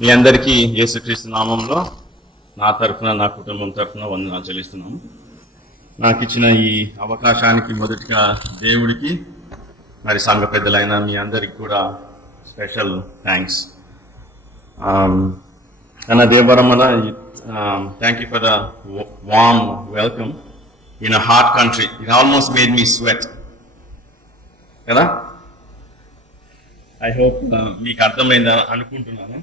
మీ అందరికీ యేసుక్రీస్తు నామంలో నా తరఫున నా కుటుంబం తరఫున వందనాలు చెల్లిస్తున్నాము. నాకు ఇచ్చిన ఈ అవకాశానికి మొదటిగా దేవుడికి, మరి సంఘ పెద్దలైన మీ అందరికి కూడా స్పెషల్ థ్యాంక్స్. అన్న Devaramana, thank you for the warm welcome in a hot country. It almost made me sweat కదా. ఐ హోప్ మీకు అర్థమైందని అనుకుంటున్నాను.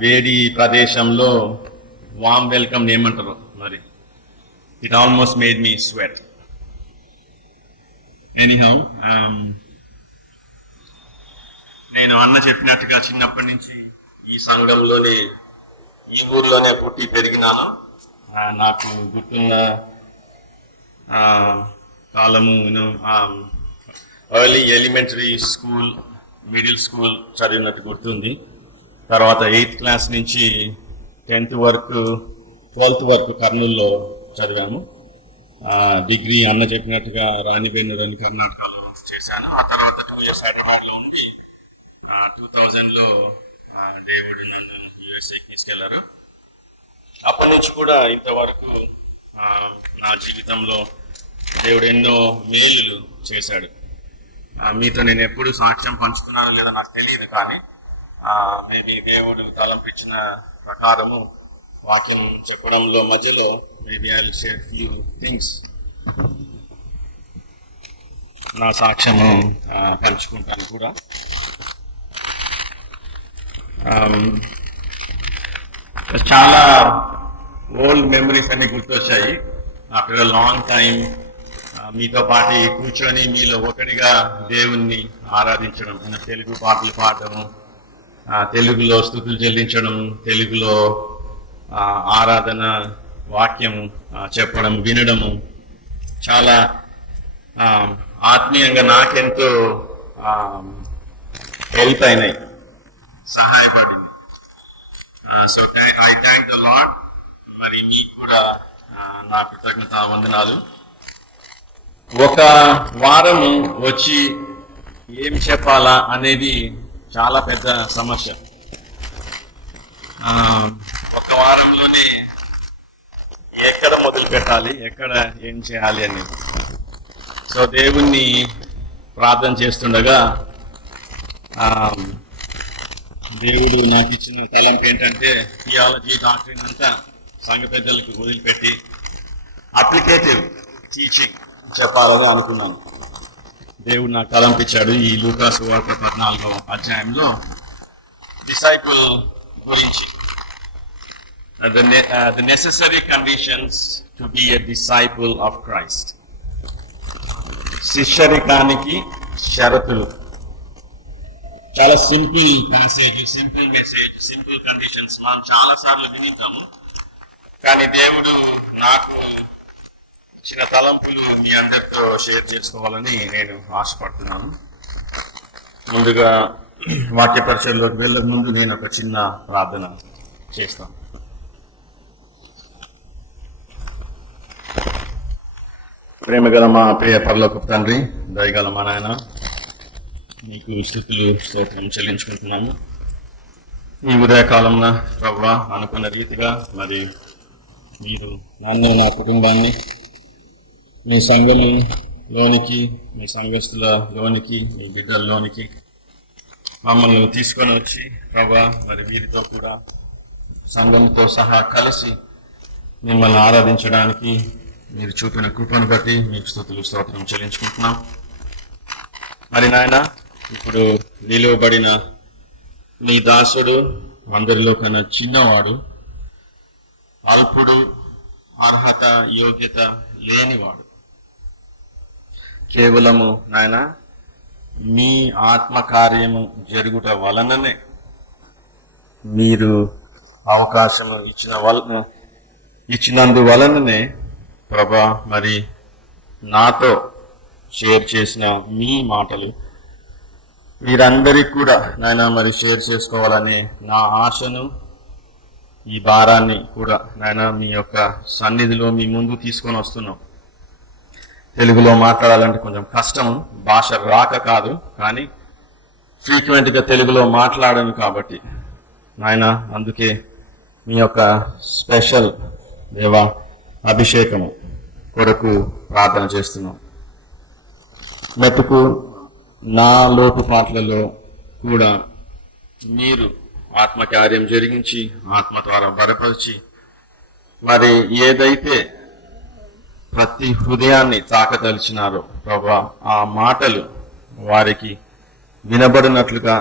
వేడి ప్రదేశంలో వామ్ వెల్కమ్ ఏమంటారు మరి. It almost made me sweat. Anyhow, నేను అన్న చెప్పినట్టుగా చిన్నప్పటి నుంచి ఈ సంఘంలోనే, ఈ ఊర్లోనే పుట్టి పెరిగినాను. నాకు గుర్తున్న కాలము early elementary school, middle school చదివినట్టు గుర్తుంది. తర్వాత 8th క్లాస్ నుంచి 10th వరకు, 12th వరకు కర్నూలులో చదివాము. డిగ్రీ అన్న చెప్పినట్టుగా రాణిబెన్నూరుని కర్ణాటకలో చేశాను. ఆ తర్వాత 2 years హైదరాబాద్లో ఉండి 2000లో దేవుడు నన్ను యూఎస్ఏకి తీసుకెళ్లారా. అప్పటి నుంచి కూడా ఇంతవరకు నా జీవితంలో దేవుడు ఎన్నో మేలులు చేశాడు. మీతో నేను ఎప్పుడు సాక్ష్యం పంచుకున్నానో లేదో నాకు తెలియదు, కానీ మేబీ దేవుడు తలంపించిన ప్రకారము వాక్యం చెప్పడంలో మధ్యలో maybe I will share few things, నా సాక్ష్యము పంచుకుంటాను కూడా. చాలా ఓల్డ్ మెమరీస్ అన్ని గుర్తొచ్చాయి. ఆఫ్టర్ అ లాంగ్ టైం మీతో పాటు కూర్చొని మీలో ఒకటిగా దేవుణ్ణి ఆరాధించడం, తెలుగు పాటలు పాడటము, తెలుగులో స్తుతులు చెల్లించడం, తెలుగులో ఆరాధన వాక్యము చెప్పడం, వినడము చాలా ఆత్మీయంగా నాకెంతో హెల్ప్ అయినాయి, సహాయపడింది. So I thank the lord. మరి మీకు కూడా నా కృతజ్ఞత వందనాలు. ఒక వారము వచ్చి ఏం చెప్పాలా అనేది చాలా పెద్ద సమస్య. ఒక వారంలోనే ఎక్కడ మొదలు పెట్టాలి, ఎక్కడ ఏం చేయాలి అని. సో దేవుణ్ణి ప్రార్థన చేస్తుండగా దేవుడు నాకు ఇచ్చిన తలంపు ఏంటంటే, థియాలజీ డాక్టరీన్ అంతా సంఘ పెద్దలకు వదిలిపెట్టి అప్లికేటివ్ టీచింగ్ చెప్పాలని అనుకున్నాను. దేవుడు నాకు తలంపించాడు. ఈ లూకా సువార్త 14వ అధ్యాయంలో డిసైపుల్ గురించి, the necessary conditions to be a disciple of Christ. శిష్యరికానికి షరతులు. చాలా simple passage, simple message, simple conditions మనం చాలా సార్లు వినింటాము. కానీ దేవుడు నాకు ఇచ్చిన తలంపులు మీ అందరితో షేర్ చేసుకోవాలని నేను ఆశపడుతున్నాను. ముందుగా వాక్య పరిచయంలోకి వెళ్ళక ముందు నేను ఒక చిన్న ప్రార్థన చేస్తాను. ప్రేమగల మా ప్రియ పరలోకపు తండ్రి, దయగల మా నాయన, మీకు స్తుతులు స్తోత్రం చెల్లించుకుంటున్నాను. ఈ ఉదయకాలంలో ప్రభువా, అనుకున్న రీతిగా మరి మీరు నన్ను, నా కుటుంబాన్ని మీ సంఘంలోనికి, మీ సంఘస్థులలోనికి, మీ బిడ్డల్లోనికి మమ్మల్ని తీసుకొని వచ్చి ప్రభా, మరి వీరితో కూడా సంఘంతో సహా కలిసి మిమ్మల్ని ఆరాధించడానికి మీరు చూపిన కృపను బట్టి మీకు స్తుతులు స్తోత్రం చెల్లించుకుంటున్నాం. మరి నాయన, ఇప్పుడు నిలువబడిన మీ దాసుడు అందరిలో కన్నా చిన్నవాడు, అల్పుడు, అర్హత యోగ్యత లేనివాడు. కేవలము నాయన మీ ఆత్మకార్యము జరుగుట వలననే, మీరు అవకాశము ఇచ్చినందువలననే ప్రభా, మరి నాతో షేర్ చేసిన మీ మాటలు వీరందరికీ కూడా నాయన మరి షేర్ చేసుకోవాలనే నా ఆశను, ఈ భారాన్ని కూడా నాయన మీ యొక్క సన్నిధిలో మీ ముందు తీసుకొని వస్తున్నాం. తెలుగులో మాట్లాడాలంటే కొంచెం కష్టం, భాష రాక కాదు, కానీ ఫ్రీక్వెంట్గా తెలుగులో మాట్లాడను కాబట్టి నాయన అందుకే మీ యొక్క స్పెషల్ దేవా అభిషేకము కొరకు ప్రార్థన చేస్తున్నాం. మెతుకు నా లోటుపాట్లలో కూడా మీరు ఆత్మకార్యం జరిగించి ఆత్మ ద్వారా బలపరిచి మరి ఏదైతే ప్రతి హృదయాన్ని తాకదలిచినారో ప్రభా ఆ మాటలు వారికి వినబడినట్లుగా,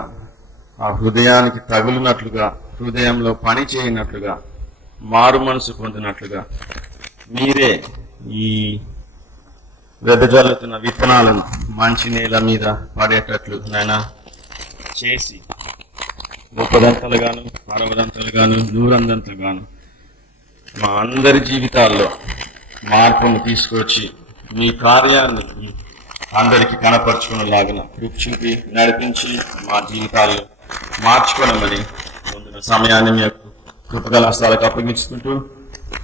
ఆ హృదయానికి తగులునట్లుగా, హృదయంలో పని చేయనట్లుగా, మారు మనసు పొందినట్లుగా మీరే ఈ వెదజల్లుతున్న విత్తనాలను మంచి నేల మీద పడేటట్లు నాయనా చేసి 30 60 100 మా అందరి జీవితాల్లో మార్పును తీసుకొచ్చి మీ కార్యాన్ని అందరికీ కనపరుచుకునేలాగిన చూపి నడిపించి మా జీవితాలు మార్చుకోనమని ముందున్న సమయాన్ని మీ యొక్క కృపగల హస్తాలకు అప్పగించుకుంటూ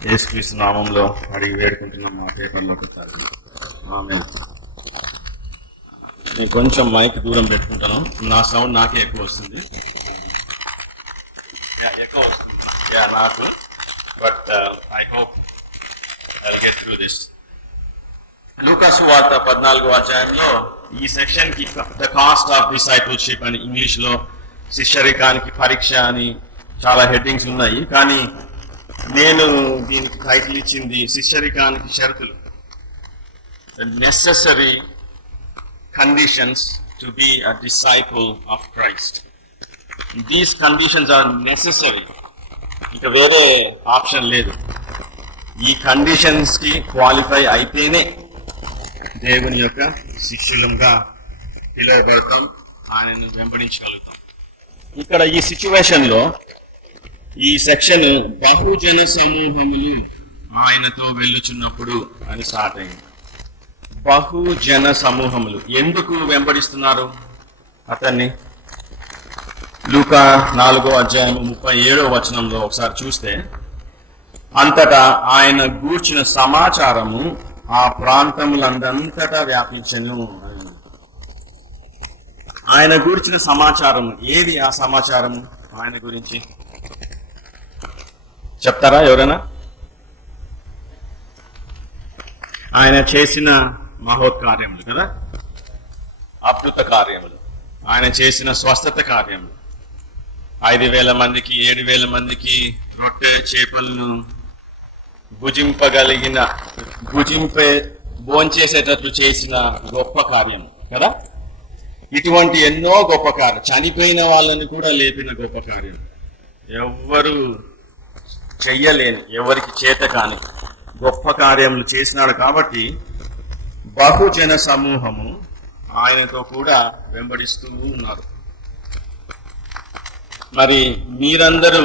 యేసుక్రీస్తు నామంలో అడిగి వేడుకుంటున్నాం మా పేపర్లోకి. ఆమేన్. నేను కొంచెం మైక్ దూరం పెట్టుకుంటాను, నా సౌండ్ నాకే ఎక్కువ వస్తుంది. నాకు but I hope I will get through this. లూకాసు వార్త 14వ అధ్యాయంలో ఈ సెక్షన్ కి ద కాస్ట్ ఆఫ్ డిసైపుల్షిప్ అని ఇంగ్లీష్ లో శిష్యరికానికి పరీక్ష అని చాలా హెడ్డింగ్స్ ఉన్నాయి, కానీ నేను దీనికి టైటిల్ ఇచ్చింది శిష్యరికానికి షరతులు, necessary conditions to be a disciple of Christ. These conditions are necessary, ఇక వేరే ఆప్షన్ లేదు. ఈ కండిషన్స్ కి క్వాలిఫై అయితేనే దేవుని యొక్క శిష్యులంగా పిలువబడతాం, ఆయనను వెంబడించగలుగుతాం. ఇక్కడ ఈ సిచ్యువేషన్ లో ఈ సెక్షన్ బహుజన సమూహములు ఆయనతో వెళ్ళుచున్నప్పుడు అని స్టార్ట్ అయింది. బహుజన సమూహములు ఎందుకు వెంబడిస్తున్నారు అతన్ని? లూకా 4వ అధ్యాయం 37వ వచనంలో ఒకసారి చూస్తే, అంతటా ఆయన గూర్చిన సమాచారము ఆ ప్రాంతములందంతటా వ్యాపించెను. ఆయన గూర్చిన సమాచారము ఏది? ఆ సమాచారము ఆయన గురించి చెప్తారా ఎవరైనా? ఆయన చేసిన మహోత్కార్యములు కదా, అద్భుత కార్యములు, ఆయన చేసిన స్వస్థత కార్యములు, 5,000 మందికి 7,000 మందికి రొట్టె చేపలను భోంచేసేటట్లు చేసిన గొప్ప కార్యం కదా. ఇటువంటి ఎన్నో గొప్ప కార్యం, చనిపోయిన వాళ్ళని కూడా లేపిన గొప్ప కార్యం, ఎవ్వరు చెయ్యలేని, ఎవరికి చేత కాని గొప్ప కార్యములు చేసినాడు. కాబట్టి బహుజన సమూహము ఆయనతో కూడా వెంబడిస్తూ ఉన్నారు. మరి మీరందరూ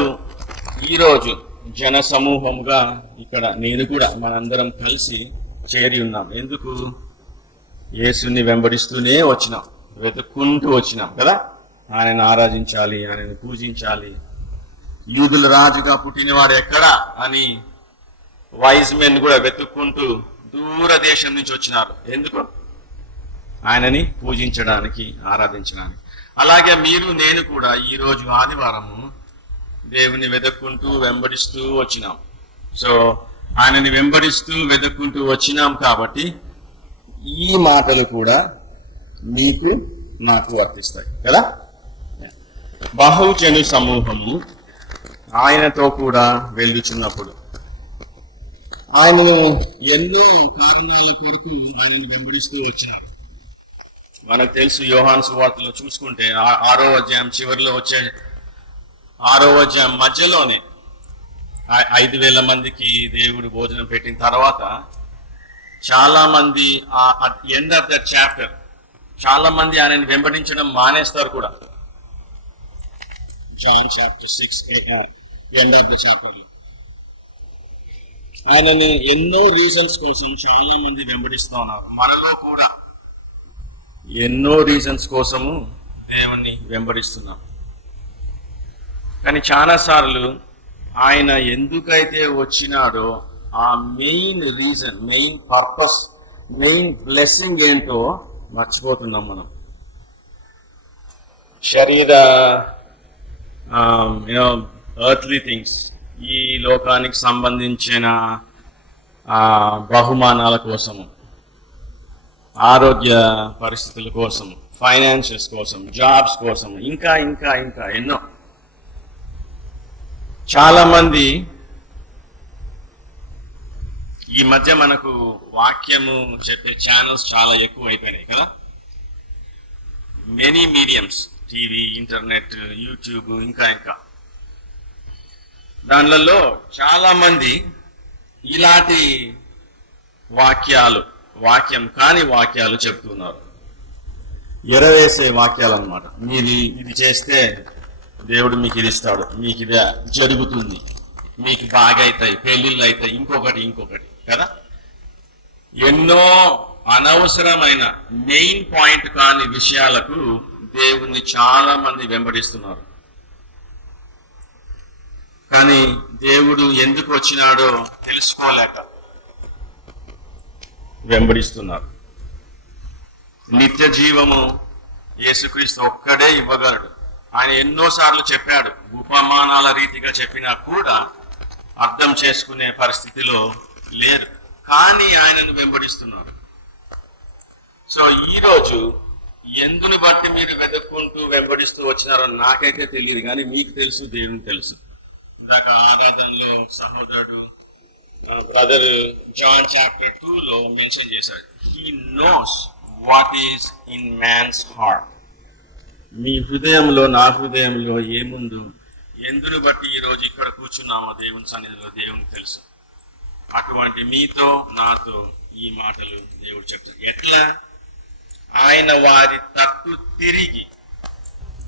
ఈరోజు జన సమూహముగా ఇక్కడ నేను కూడా మనందరం కలిసి చేరి ఉన్నాం. ఎందుకు? యేసుని వెంబడిస్తూనే వచ్చినాం, వెతుక్కుంటూ వచ్చినాం కదా. ఆయనను ఆరాధించాలి, ఆయనను పూజించాలి. యూదుల రాజుగా పుట్టినవాడు ఎక్కడా అని వైజ్ మెన్ కూడా వెతుక్కుంటూ దూరదేశం నుంచి వచ్చినారు. ఎందుకు? ఆయనని పూజించడానికి, ఆరాధించడానికి. అలాగే మీరు నేను కూడా ఈరోజు ఆదివారము దేవుని వెతుక్కుంటూ వెంబడిస్తూ వచ్చినాం. సో ఆయనని వెంబడిస్తూ వెతుక్కుంటూ వచ్చినాం కాబట్టి ఈ మాటలు కూడా మీకు నాకు వర్తిస్తాయి కదా. బహుజను సమూహము ఆయనతో కూడా వెళ్ళుచున్నప్పుడు ఆయనను ఎన్నో కారణాల కొరకు ఆయనను వెంబడిస్తూ వచ్చినారు. మనకు తెలుసు, యోహాను సువార్తలో చూసుకుంటే 6వ అధ్యాయం చివరిలో వచ్చే 6వ అధ్యాయం మధ్యలోనే 5,000 మందికి దేవుడు భోజనం పెట్టిన తర్వాత చాలా మంది at end of that chapter చాలా మంది ఆయనని వెంబడించడం మానేస్తారు కూడా. John chapter 6 end of the chapter ఆయనని ఎన్నో రీజన్స్ కోసం చాలా మంది వెంబడిస్తూ ఉన్నారు. మనలో కూడా ఎన్నో రీజన్స్ కోసము దేవుణ్ణి వెంబడిస్తున్నాం. కానీ చాలాసార్లు ఆయన ఎందుకైతే వచ్చినాడో ఆ main reason, main purpose, main blessing ఏంటో మర్చిపోతున్నాం మనం. శరీర ఎర్త్లీ థింగ్స్, ఈ లోకానికి సంబంధించిన బహుమానాల కోసము, ఆరోగ్య పరిస్థితుల కోసం, ఫైనాన్షియస్ కోసం, జాబ్స్ కోసం, ఇంకా ఇంకా ఇంకా ఎన్నో. చాలామంది ఈ మధ్య మనకు వాక్యము చెప్పే ఛానల్స్ చాలా ఎక్కువ అయిపోయినాయి కదా. Many mediums, TV, internet, YouTube, ఇంకా ఇంకా. దానిలలో చాలామంది ఇలాంటి వాక్యం కాని వాక్యాలు చెప్తున్నారు. ఎరవేసే వాక్యాలు అన్నమాట. మీరు ఇది చేస్తే దేవుడు మీకు ఇది ఇస్తాడు, మీకు ఇది జరుగుతుంది, మీకు బాగా అవుతాయి, పెళ్ళిళ్ళు అవుతాయి, ఇంకొకటి కదా. ఎన్నో అనవసరమైన మెయిన్ పాయింట్ కాని విషయాలకు దేవుణ్ణి చాలా మంది వెంబడిస్తున్నారు. కానీ దేవుడు ఎందుకు వచ్చినాడో తెలుసుకోలేక వెంబడిస్తున్నారు. నిత్య జీవము యేసుక్రీస్తు ఒక్కడే ఇవ్వగలడు. ఆయన ఎన్నోసార్లు చెప్పాడు, ఉపమానాల రీతిగా చెప్పినా కూడా అర్థం చేసుకునే పరిస్థితిలో లేరు, కానీ ఆయనను వెంబడిస్తున్నారు. సో ఈరోజు ఎందుని బట్టి మీరు వెతుక్కుంటూ వెంబడిస్తూ వచ్చినారో నాకైతే తెలియదు, కానీ మీకు తెలుసు, దేవునికి తెలుసు. ఇందాక ఆరాధనలో సహోదరుడు బ్రదర్ జాన్ చాప్టర్ 2లో మెన్షన్ చేశాడు, he knows what is in man's heart. మీ హృదయంలో, నా హృదయంలో ఏముందో, ఎందును బట్టి ఈరోజు ఇక్కడ కూర్చున్నామో దేవుని సన్నిధిలో దేవునికి తెలుసు. అటువంటి మీతో నాతో ఈ మాటలు దేవుడు చెప్తాడు. ఎట్లా? ఆయన వారి తట్టు తిరిగి,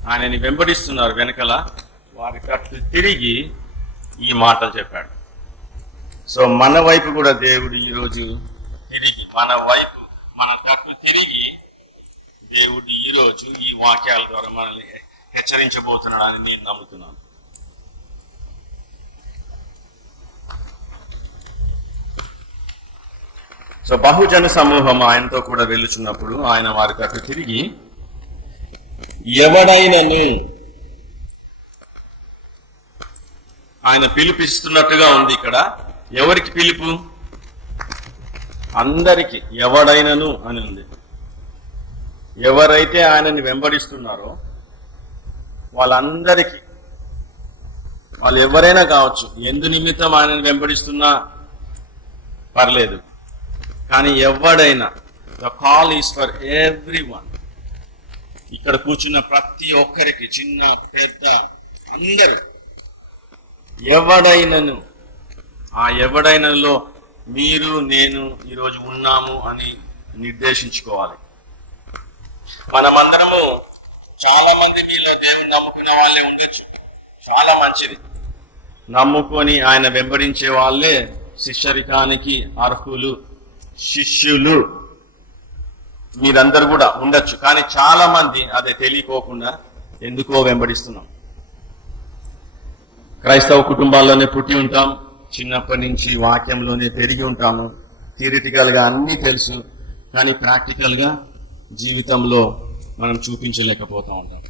ఆయనని వెంబడిస్తున్నారు వెనకల, వారి తట్టు తిరిగి ఈ మాటలు చెప్పాడు. సో మన వైపు కూడా దేవుడు ఈరోజు తిరిగి, మన తట్టు తిరిగి దేవుడు ఈరోజు ఈ వాక్యాల ద్వారా మనల్ని హెచ్చరించబోతున్నాడు అని నేను నమ్ముతున్నాను. సో బహుజన సమూహం ఆయనతో కూడా వెళ్ళుచున్నప్పుడు ఆయన వారి తట్టు తిరిగి, ఎవడైనను, ఆయన పిలిపిస్తున్నట్టుగా ఉంది ఇక్కడ. ఎవరికి పిలుపు? అందరికి. ఎవడైనను అని ఉంది. ఎవరైతే ఆయనని వెంబడిస్తున్నారో వాళ్ళందరికీ, వాళ్ళు ఎవరైనా కావచ్చు, ఎందు నిమిత్తం ఆయనని వెంబడిస్తున్నా పర్లేదు, కానీ ఎవడైనా, the call is for every one. ఇక్కడ కూర్చున్న ప్రతి ఒక్కరికి, చిన్న పెద్ద అందరూ, ఎవడైనను. ఆ ఎవడైనలో మీరు నేను ఈరోజు ఉన్నాము అని నిర్దేశించుకోవాలి. మనమందరము చాలా మంది మీలో దేవుని నమ్ముకునే వాళ్ళే ఉండొచ్చు, చాలా మంచిది. నమ్ముకొని ఆయన వెంబడించే వాళ్ళే శిష్యరికానికి అర్హులు, శిష్యులు మీరందరూ కూడా ఉండొచ్చు. కానీ చాలా మంది అదే తెలియకోకుండా ఎందుకో వెంబడిస్తున్నాం. క్రైస్తవ కుటుంబాల్లోనే పుట్టి ఉంటాం, చిన్నప్పటి నుంచి వాక్యంలోనే పెరిగి ఉంటాము, థియరిటికల్ గా అన్నీ తెలుసు, కానీ ప్రాక్టికల్ గా జీవితంలో మనం చూపించలేకపోతూ ఉంటాం.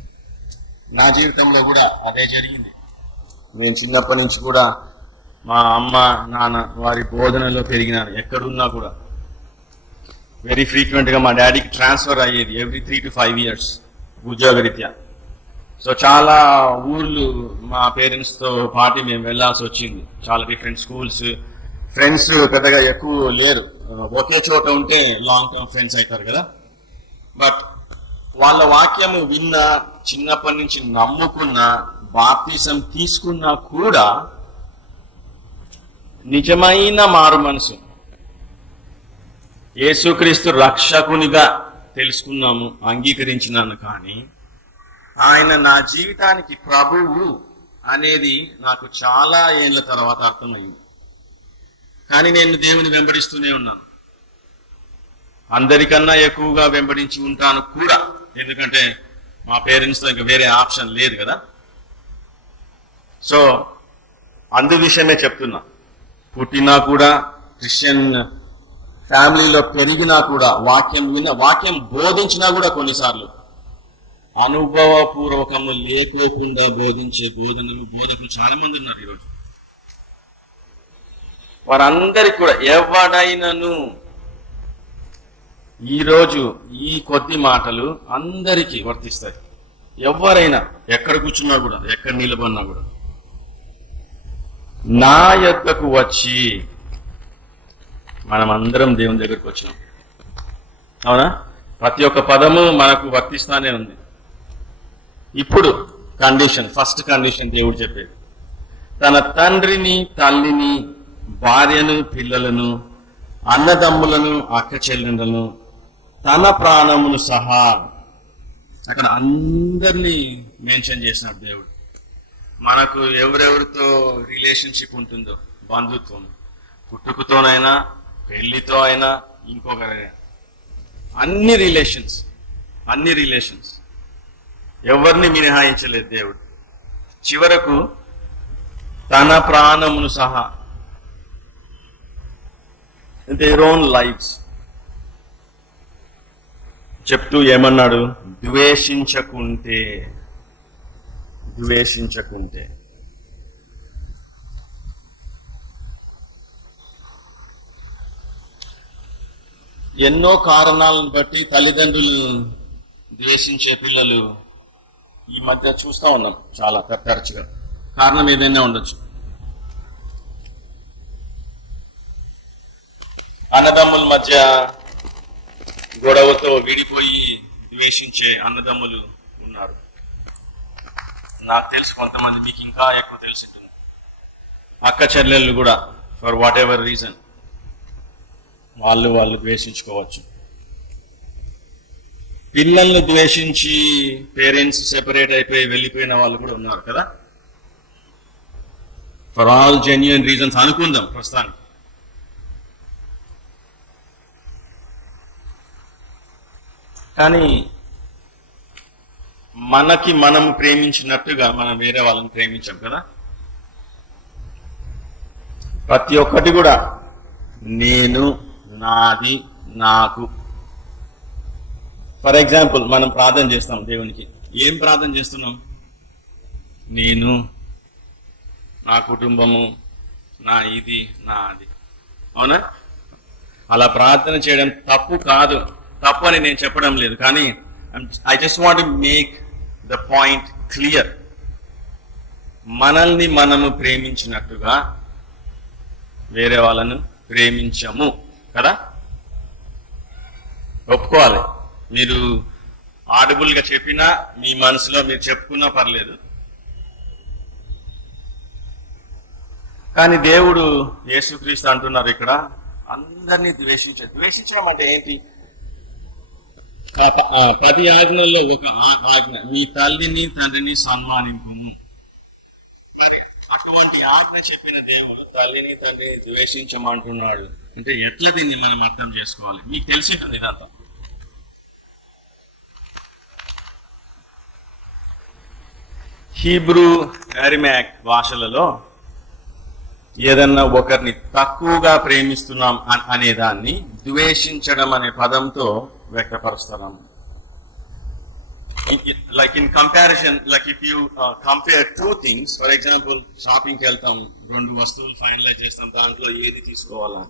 నా జీవితంలో కూడా అదే జరిగింది. నేను చిన్నప్పటి నుంచి కూడా మా అమ్మ నాన్న వారి బోధనలో పెరిగినాను. ఎక్కడున్నా కూడా వెరీ ఫ్రీక్వెంట్ గా మా డాడీకి ట్రాన్స్ఫర్ అయ్యేది ఎవ్రీ 3 to 5 years ఉద్యోగరీత్యా. సో చాలా ఊర్లు మా పేరెంట్స్ తో పాటు మేము వెళ్లాల్సి వచ్చింది. చాలా డిఫరెంట్ స్కూల్స్. ఫ్రెండ్స్ పెద్దగా ఎక్కువ లేరు, ఒకే చోట ఉంటే లాంగ్ టర్మ్ ఫ్రెండ్స్ అవుతారు కదా. బట్ వాళ్ళ వాక్యము విన్నా, చిన్నప్పటి నుంచి నమ్ముకున్నా, బాప్తిసం తీసుకున్నా కూడా నిజమైన మారు మనసు, యేసుక్రీస్తు రక్షకునిగా తెలుసుకున్నాము, అంగీకరించినాను. కానీ ఆయన నా జీవితానికి ప్రభువు అనేది నాకు చాలా ఏళ్ల తర్వాత అర్థమైంది. కానీ నేను దేవుని వెంబడిస్తూనే ఉన్నాను, అందరికన్నా ఎక్కువగా వెంబడించి ఉంటాను కూడా. ఎందుకంటే మా పేరెంట్స్తో ఇంకా వేరే ఆప్షన్ లేదు కదా. సో అందు విషయమే చెప్తున్నా. పుట్టినా కూడా క్రిస్టియన్ ఫ్యామిలీలో పెరిగినా కూడా, వాక్యం బోధించినా కూడా కొన్నిసార్లు అనుభవపూర్వకము లేకోకుండా బోధించే బోధకులు చాలా మంది ఉన్నారు ఈరోజు. వారందరికి కూడా ఎవడైనను ఈరోజు ఈ కొద్ది మాటలు అందరికీ వర్తిస్తాయి. ఎవరైనా ఎక్కడ కూర్చున్నా కూడా, ఎక్కడ నిలబడినా కూడా, నా యొద్దకు వచ్చి, మనం అందరం దేవుని దగ్గరకు వచ్చినాం, అవునా? ప్రతి ఒక్క పదము మనకు వర్తిస్తానే ఉంది. ఇప్పుడు కండిషన్, ఫస్ట్ కండిషన్ దేవుడు చెప్పేది, తన తండ్రిని, తల్లిని, భార్యను, పిల్లలను, అన్నదమ్ములను, అక్క చెల్లెళ్ళను, తన ప్రాణమును సహా, అక్కడ అందరినీ మెన్షన్ చేసినాడు దేవుడు. మనకు ఎవరెవరితో రిలేషన్షిప్ ఉంటుందో, బంధుత్వం, పుట్టుకతోనైనా, పెళ్లితో అయినా, ఇంకొకరైనా, అన్ని రిలేషన్స్ ఎవరిని మినహాయించలేదు దేవుడు. చివరకు తన ప్రాణమును సహా, దేర్ ఓన్ లైఫ్స్ చెప్తూ ఏమన్నాడు? ద్వేషించకుంటే ఎన్నో కారణాలను బట్టి తల్లిదండ్రులు ద్వేషించే పిల్లలు ఈ మధ్య చూస్తూ ఉన్నాం చాలా తరచుగా. కారణం ఏదైనా ఉండొచ్చు. అన్నదమ్ముల మధ్య గొడవతో విడిపోయి ద్వేషించే అన్నదమ్ములు ఉన్నారు. నాకు తెలుసు, కొంతమంది, మీకు ఇంకా ఎక్కువ తెలుసు. అక్క చెల్లెళ్ళు కూడా ఫర్ వాట్ ఎవర్ రీజన్ వాళ్ళు ద్వేషించుకోవచ్చు. పిల్లల్ని ద్వేషించి పేరెంట్స్ సెపరేట్ అయిపోయి వెళ్ళిపోయిన వాళ్ళు కూడా ఉన్నారు కదా. ఫర్ ఆల్ జెన్యూన్ రీజన్స్ అనుకుందాం ప్రస్తుతానికి. కానీ మనకి మనం ప్రేమించినట్టుగా మనం వేరే వాళ్ళని ప్రేమించాం కదా. ప్రతి ఒక్కటి కూడా నేను, నాది, నాకు. ఫర్ ఎగ్జాంపుల్, మనం ప్రార్థన చేస్తాం దేవునికి. ఏం ప్రార్థన చేస్తున్నాం? నేను, నా కుటుంబము, నా ఇది, నా అది. అవునా? అలా ప్రార్థన చేయడం తప్పు కాదు, తప్పు అని నేను చెప్పడం లేదు. కానీ I just want make the point clear. మనల్ని మనము ప్రేమించినట్టుగా వేరే వాళ్ళను ప్రేమించము కదా. ఒప్పుకోవాలి. మీరు ఆడిబుల్గా చెప్పినా, మీ మనసులో మీరు చెప్పుకున్నా పర్లేదు. కానీ దేవుడు యేసుక్రీస్తు అంటున్నారు ఇక్కడ, అందరినీ ద్వేషించడం అంటే ఏంటి? ప్రతి ఆజ్ఞల్లో ఒక ఆజ్ఞ, మీ తల్లిని తండ్రిని సన్మానింపుము. మరి అటువంటి ఆజ్ఞ చెప్పిన దేవుడు తల్లిని తండ్రిని ద్వేషించమంటున్నాడు అంటే ఎట్లా దీన్ని మనం అర్థం చేసుకోవాలి? మీకు తెలిసి ఉంటుంది ఇదంతా. హీబ్రూ, అరమాయిక్ భాషలలో ఏదన్నా ఒకరిని తక్కువగా ప్రేమిస్తున్నాం అనేదాన్ని ద్వేషించడం అనే పదంతో వ్యక్తపరుస్తున్నాం. Like in comparison, like if you compare two things, for example, షాపింగ్కి వెళ్తాం, 2 వస్తువులు ఫైనలైజ్ చేస్తాం, దాంట్లో ఏది తీసుకోవాలని.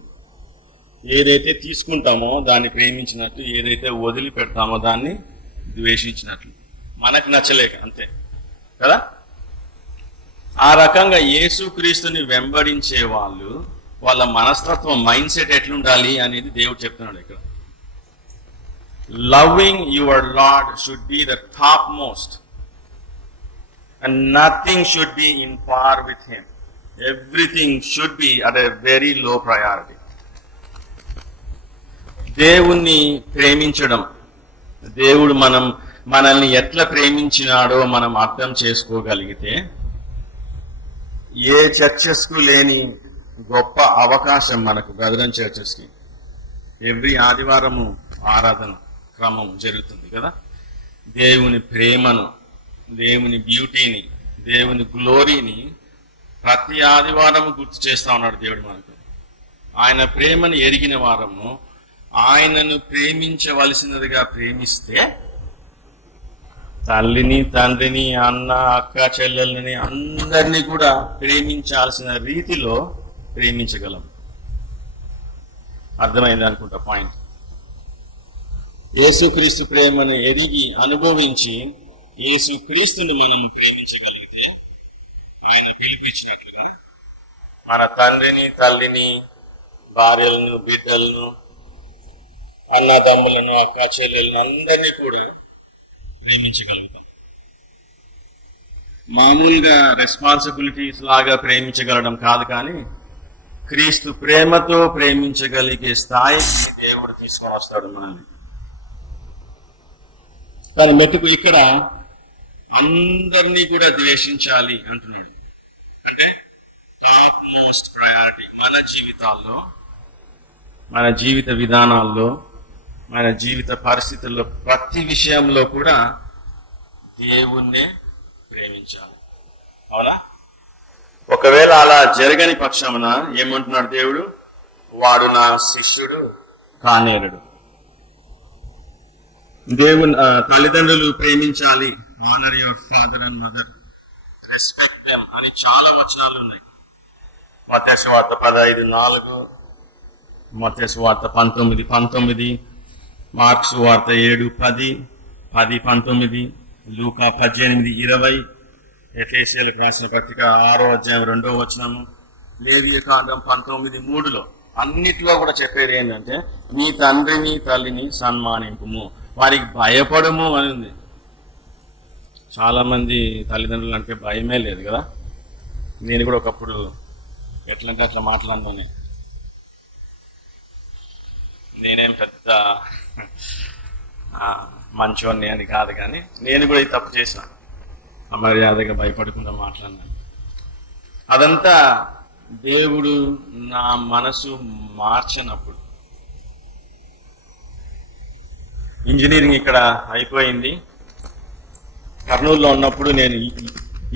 ఏదైతే తీసుకుంటామో దాన్ని ప్రేమించినట్టు, ఏదైతే వదిలిపెడతామో దాన్ని ద్వేషించినట్లు. మనకు నచ్చలేక, అంతే కదా. ఆ రకంగా యేసుక్రీస్తుని వెంబడించే వాళ్ళు, వాళ్ళ మనస్తత్వం, మైండ్ సెట్ ఎట్లుండాలి అనేది దేవుడు చెప్తున్నాడు ఇక్కడ. Loving your Lord should be the topmost, and nothing should be in par with Him. Everything should be at a very low priority. దేవుణ్ణి ప్రేమించడం, దేవుడు మనల్ని ఎట్లా ప్రేమించినాడో మనం అర్థం చేసుకోగలిగితే, ఏ చర్చెస్కు లేని గొప్ప అవకాశం మనకు బ్రదరన్ చర్చెస్కి. ఎవ్రీ ఆదివారము ఆరాధన క్రమం జరుగుతుంది కదా. దేవుని ప్రేమను, దేవుని బ్యూటీని, దేవుని గ్లోరీని ప్రతి ఆదివారం గుర్తు చేస్తా ఉన్నాడు దేవుడు మనకు. ఆయన ప్రేమను ఎరిగిన వారము ఆయనను ప్రేమించవలసినదిగా ప్రేమిస్తే తల్లిని, తండ్రిని, అన్న, అక్క, చెల్లెళ్ళని అందరినీ కూడా ప్రేమించాల్సిన రీతిలో ప్రేమించగలం. అర్థమైంది అనుకుంటా పాయింట్. యేసుక్రీస్తు ప్రేమను ఎరిగి అనుభవించి యేసుక్రీస్తుని మనం ప్రేమించగలిగితే ఆయన పిలిపించినట్లుగా మన తండ్రిని, తల్లిని, భార్యలను, బిడ్డలను, అన్నదమ్ములను, అక్క చెల్లెలను అందరినీ కూడా ప్రేమించగలుగుతాం. మామూలుగా రెస్పాన్సిబిలిటీస్ లాగా ప్రేమించగలడం కాదు, కానీ క్రీస్తు ప్రేమతో ప్రేమించగలిగే స్థాయికి దేవుడు తీసుకొని వస్తాడు మనల్ని. తన మెట్టుకు ఇక్కడ అందరినీ కూడా ద్వేషించాలి అంటున్నాడు. అంటే టాప్ మోస్ట్ ప్రయారిటీ మన జీవితాల్లో, మన జీవిత విధానాల్లో, మన జీవిత పరిస్థితుల్లో, ప్రతి విషయంలో కూడా దేవుణ్ణే ప్రేమించాలి. అవునా? ఒకవేళ అలా జరగని పక్షమున ఏమంటున్నాడు దేవుడు? వాడు నా శిష్యుడు కానేరుడు. దేవుని తల్లిదండ్రులు ప్రేమించాలి. Honour your father and mother, respect them అని చాలా వచనాలు ఉన్నాయి. మత్తయి సువార్త 15:4, మత్తయి సువార్త 19:19, మార్కు సువార్త 7:10, 10:19, లూకా 18:20, ఎఫెసీయులకు రాసిన పత్రిక 6:2 లేవియకాండం 19:3 అన్నిట్లో కూడా చెప్పేది ఏంటంటే నీ తండ్రిని, తల్లిని సన్మానింపుము, వారికి భయపడము అని ఉంది. చాలా మంది తల్లిదండ్రులు అంటే భయమే లేదు కదా. నేను కూడా ఒకప్పుడు ఎట్లంటే అట్లా మాట్లాడుతాను. నేనేం పెద్ద మంచోన్ని అని కాదు, కానీ నేను కూడా ఈ తప్పు చేసిన, అమర్యాదగా భయపడకుండా మాట్లాడినాను. అదంతా దేవుడు నా మనసు మార్చినప్పుడు. ఇంజనీరింగ్ ఇక్కడ అయిపోయింది. కర్నూలులో ఉన్నప్పుడు నేను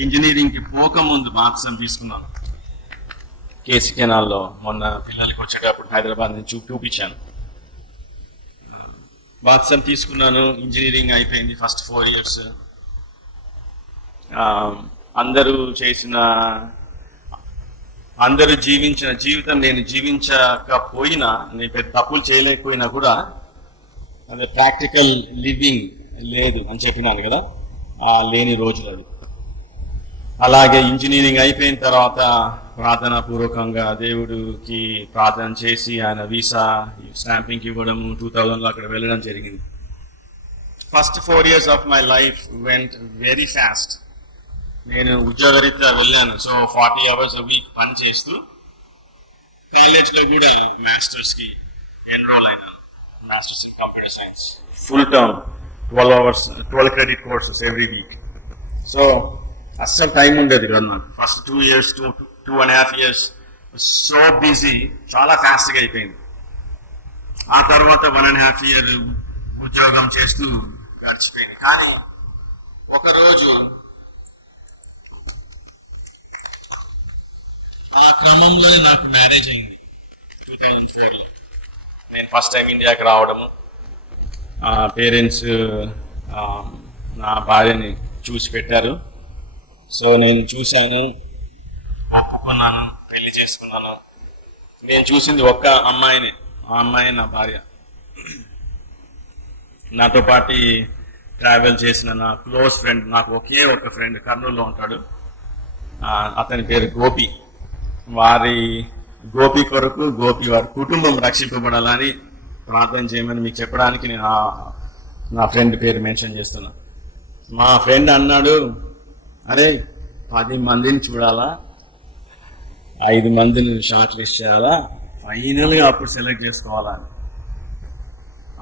ఇంజనీరింగ్కి పోకముందు బాప్టిజం తీసుకున్నాను. కేసీ కెనాల్లో మొన్న పిల్లలకి వచ్చేటప్పుడు హైదరాబాద్ నుంచి చూపించాను. బాప్టిజం తీసుకున్నాను. ఇంజనీరింగ్ అయిపోయింది. First 4 years. అందరూ జీవించిన జీవితం నేను జీవించకపోయినా, నేను పెద్ద తప్పులు చేయలేకపోయినా కూడా అదే ప్రాక్టికల్ లివింగ్ లేదు అని చెప్పినాను కదా, లేని రోజులు అది. అలాగే ఇంజనీరింగ్ అయిపోయిన తర్వాత ప్రార్థనా పూర్వకంగా దేవుడికి ప్రార్థన చేసి ఆయన వీసా స్టాంపింగ్కి ఇవ్వడం, 2000లో అక్కడ వెళ్ళడం జరిగింది. First 4 years of my life went very fast. నేను ఉద్యోగరీత్యా వెళ్ళాను. సో 40 hours a week పని చేస్తూ కాలేజ్లో కూడా మాస్టర్స్కి ఎన్రోల్ అయినాను. Masters in computer science, full term 12 hours 12 credit courses every week. So అస్సలు టైం ఉండేది కదా నాకు. First 2 years 2.5 years so busy, చాలా ఫాస్ట్గా అయిపోయింది. ఆ తర్వాత 1.5 year ఉద్యోగం చేస్తూ గడిచిపోయింది. కానీ ఒకరోజు ఆ క్రమంలోనే నాకు మ్యారేజ్ అయింది 2004లో. నేను ఫస్ట్ టైం ఇండియాకి రావడము, పేరెంట్స్ నా భార్యని చూసి పెట్టారు. సో నేను చూశాను, ఒప్పుకున్నాను, పెళ్లి చేసుకున్నాను. నేను చూసింది ఒక్క అమ్మాయిని, ఆ అమ్మాయి నా భార్య. నాతో పాటు ట్రావెల్ చేసిన నా క్లోజ్ ఫ్రెండ్, నాకు ఒకే ఒక ఫ్రెండ్ కర్నూలులో ఉంటాడు, అతని పేరు గోపి. గోపి కొరకు, గోపి వారి కుటుంబం రక్షింపబడాలని ప్రార్థన చేయమని మీకు చెప్పడానికి నేను నా ఫ్రెండ్ పేరు మెన్షన్ చేస్తున్నా. మా ఫ్రెండ్ అన్నాడు, అరే 10 మందిని చూడాలా, 5 మందిని షార్ట్ లిస్ట్ చేయాలా, ఫైనల్గా అప్పుడు సెలెక్ట్ చేసుకోవాలా అని.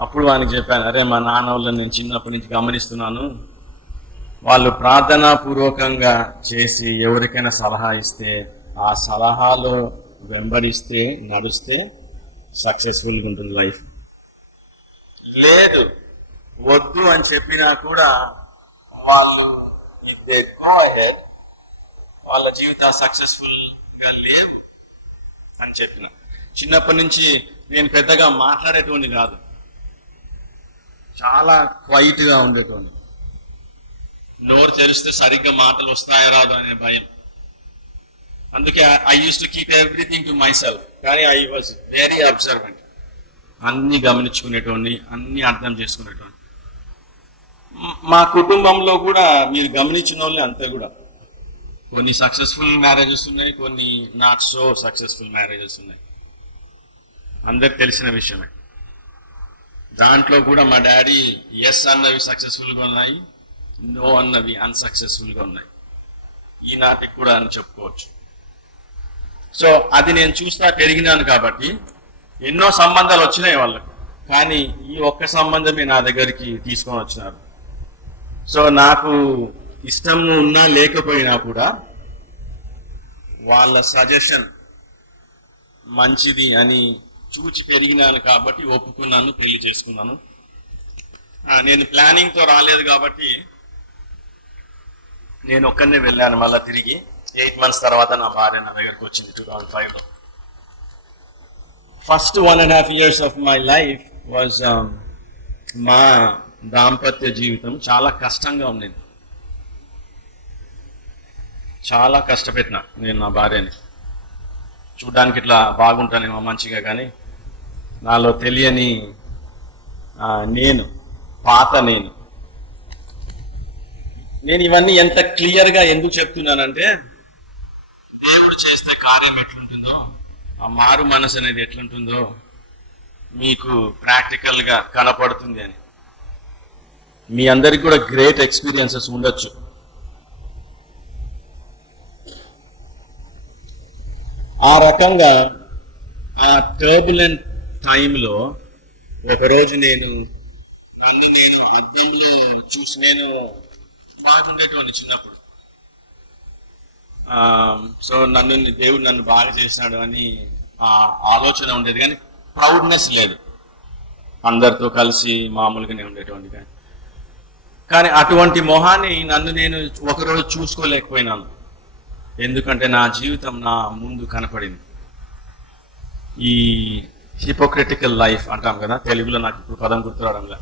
అప్పుడు వానికి చెప్పాను, అరే మా నాన్న వాళ్ళని నేను చిన్నప్పటి నుంచి గమనిస్తున్నాను, వాళ్ళు ప్రార్థనా పూర్వకంగా చేసి ఎవరికైనా సలహా ఇస్తే ఆ సలహాలో వెంబడిస్తే, నడిస్తే సక్సెస్ఫుల్గా ఉంటుంది లైఫ్. లేదు వద్దు అని చెప్పినా కూడా వాళ్ళు వాళ్ళ జీవితం సక్సెస్ఫుల్గా లేవు అని చెప్పిన. చిన్నప్పటి నుంచి నేను పెద్దగా మాట్లాడేటోని కాదు, చాలా క్వైట్గా ఉండేటోని. నోరు తెరిస్తే సరిగ్గా మాటలు వస్తాయా రాదు అనే భయం. అందుకే I use to keep everything to my self. కానీ ఐ వాజ్ వెరీ అబ్జర్వెంట్. అన్ని గమనించుకునేటోడిని, అన్ని అర్థం చేసుకునేటోడిని. మా కుటుంబంలో కూడా మీరు గమనించిన వాళ్ళు అంతే కూడా. కొన్ని సక్సెస్ఫుల్ మ్యారేజెస్ ఉన్నాయి, కొన్ని నాట్ సో సక్సెస్ఫుల్ మ్యారేజెస్ ఉన్నాయి. అందరికి తెలిసిన విషయమే. దాంట్లో కూడా మా డాడీ ఎస్ అన్నవి సక్సెస్ఫుల్గా ఉన్నాయి, నో అన్నవి అన్సక్సెస్ఫుల్గా ఉన్నాయి. ఈనాటికి కూడా అని చెప్పుకోవచ్చు. సో అది నేను చూస్తా పెరిగినాను కాబట్టి ఎన్నో సంబంధాలు వచ్చినాయి వాళ్ళకు, కానీ ఈ ఒక్క సంబంధమే నా దగ్గరికి తీసుకొని వచ్చినారు. సో నాకు ఇష్టం ఉన్నా లేకపోయినా కూడా వాళ్ళ సజెషన్ మంచిది అని చూచి పెరిగినాను కాబట్టి ఒప్పుకున్నాను, పెళ్లి చేసుకున్నాను. నేను ప్లానింగ్తో రాలేదు కాబట్టి నేను ఒక్కనే వెళ్ళాను. మళ్ళీ తిరిగి 8 months తర్వాత నా భార్య నా దగ్గరకు వచ్చింది 2005లో. First 1.5 years of my life was మా దాంపత్య జీవితం చాలా కష్టంగా ఉండేది. చాలా కష్టపెట్టిన నేను నా భార్యని. చూడ్డానికి ఇట్లా బాగుంటానేమో మంచిగా, కానీ నాలో తెలియని నేను ఇవన్నీ ఎంత క్లియర్గా ఎందుకు చెప్తున్నానంటే, దేవుడు చేస్తే కార్యం ఎట్లుంటుందో, ఆ మారు మనసు అనేది ఎట్లుంటుందో మీకు ప్రాక్టికల్గా కనపడుతుంది అని. మీ అందరికి కూడా గ్రేట్ ఎక్స్పీరియన్సెస్ ఉండొచ్చు. ఆ రకంగా ఆ టర్బులెంట్ టైంలో ఒకరోజు నన్ను నేను అద్దంలో చూసి, నేను బాగుండేటోని చిన్నప్పుడు. సో దేవుడు నన్ను బాగా చేసినాడు అని ఆ ఆలోచన ఉండేది, కానీ ప్రౌడ్నెస్ లేదు. అందరితో కలిసి మామూలుగానే ఉండేటువంటి, కానీ అటువంటి మొహాన్ని నన్ను నేను ఒకరోజు చూసుకోలేకపోయినాను. ఎందుకంటే నా జీవితం నా ముందు కనపడింది. ఈ హిపోక్రిటికల్ లైఫ్ అంటాం కదా, తెలుగులో నాకు ఇప్పుడు పదం గుర్తురావడంలా,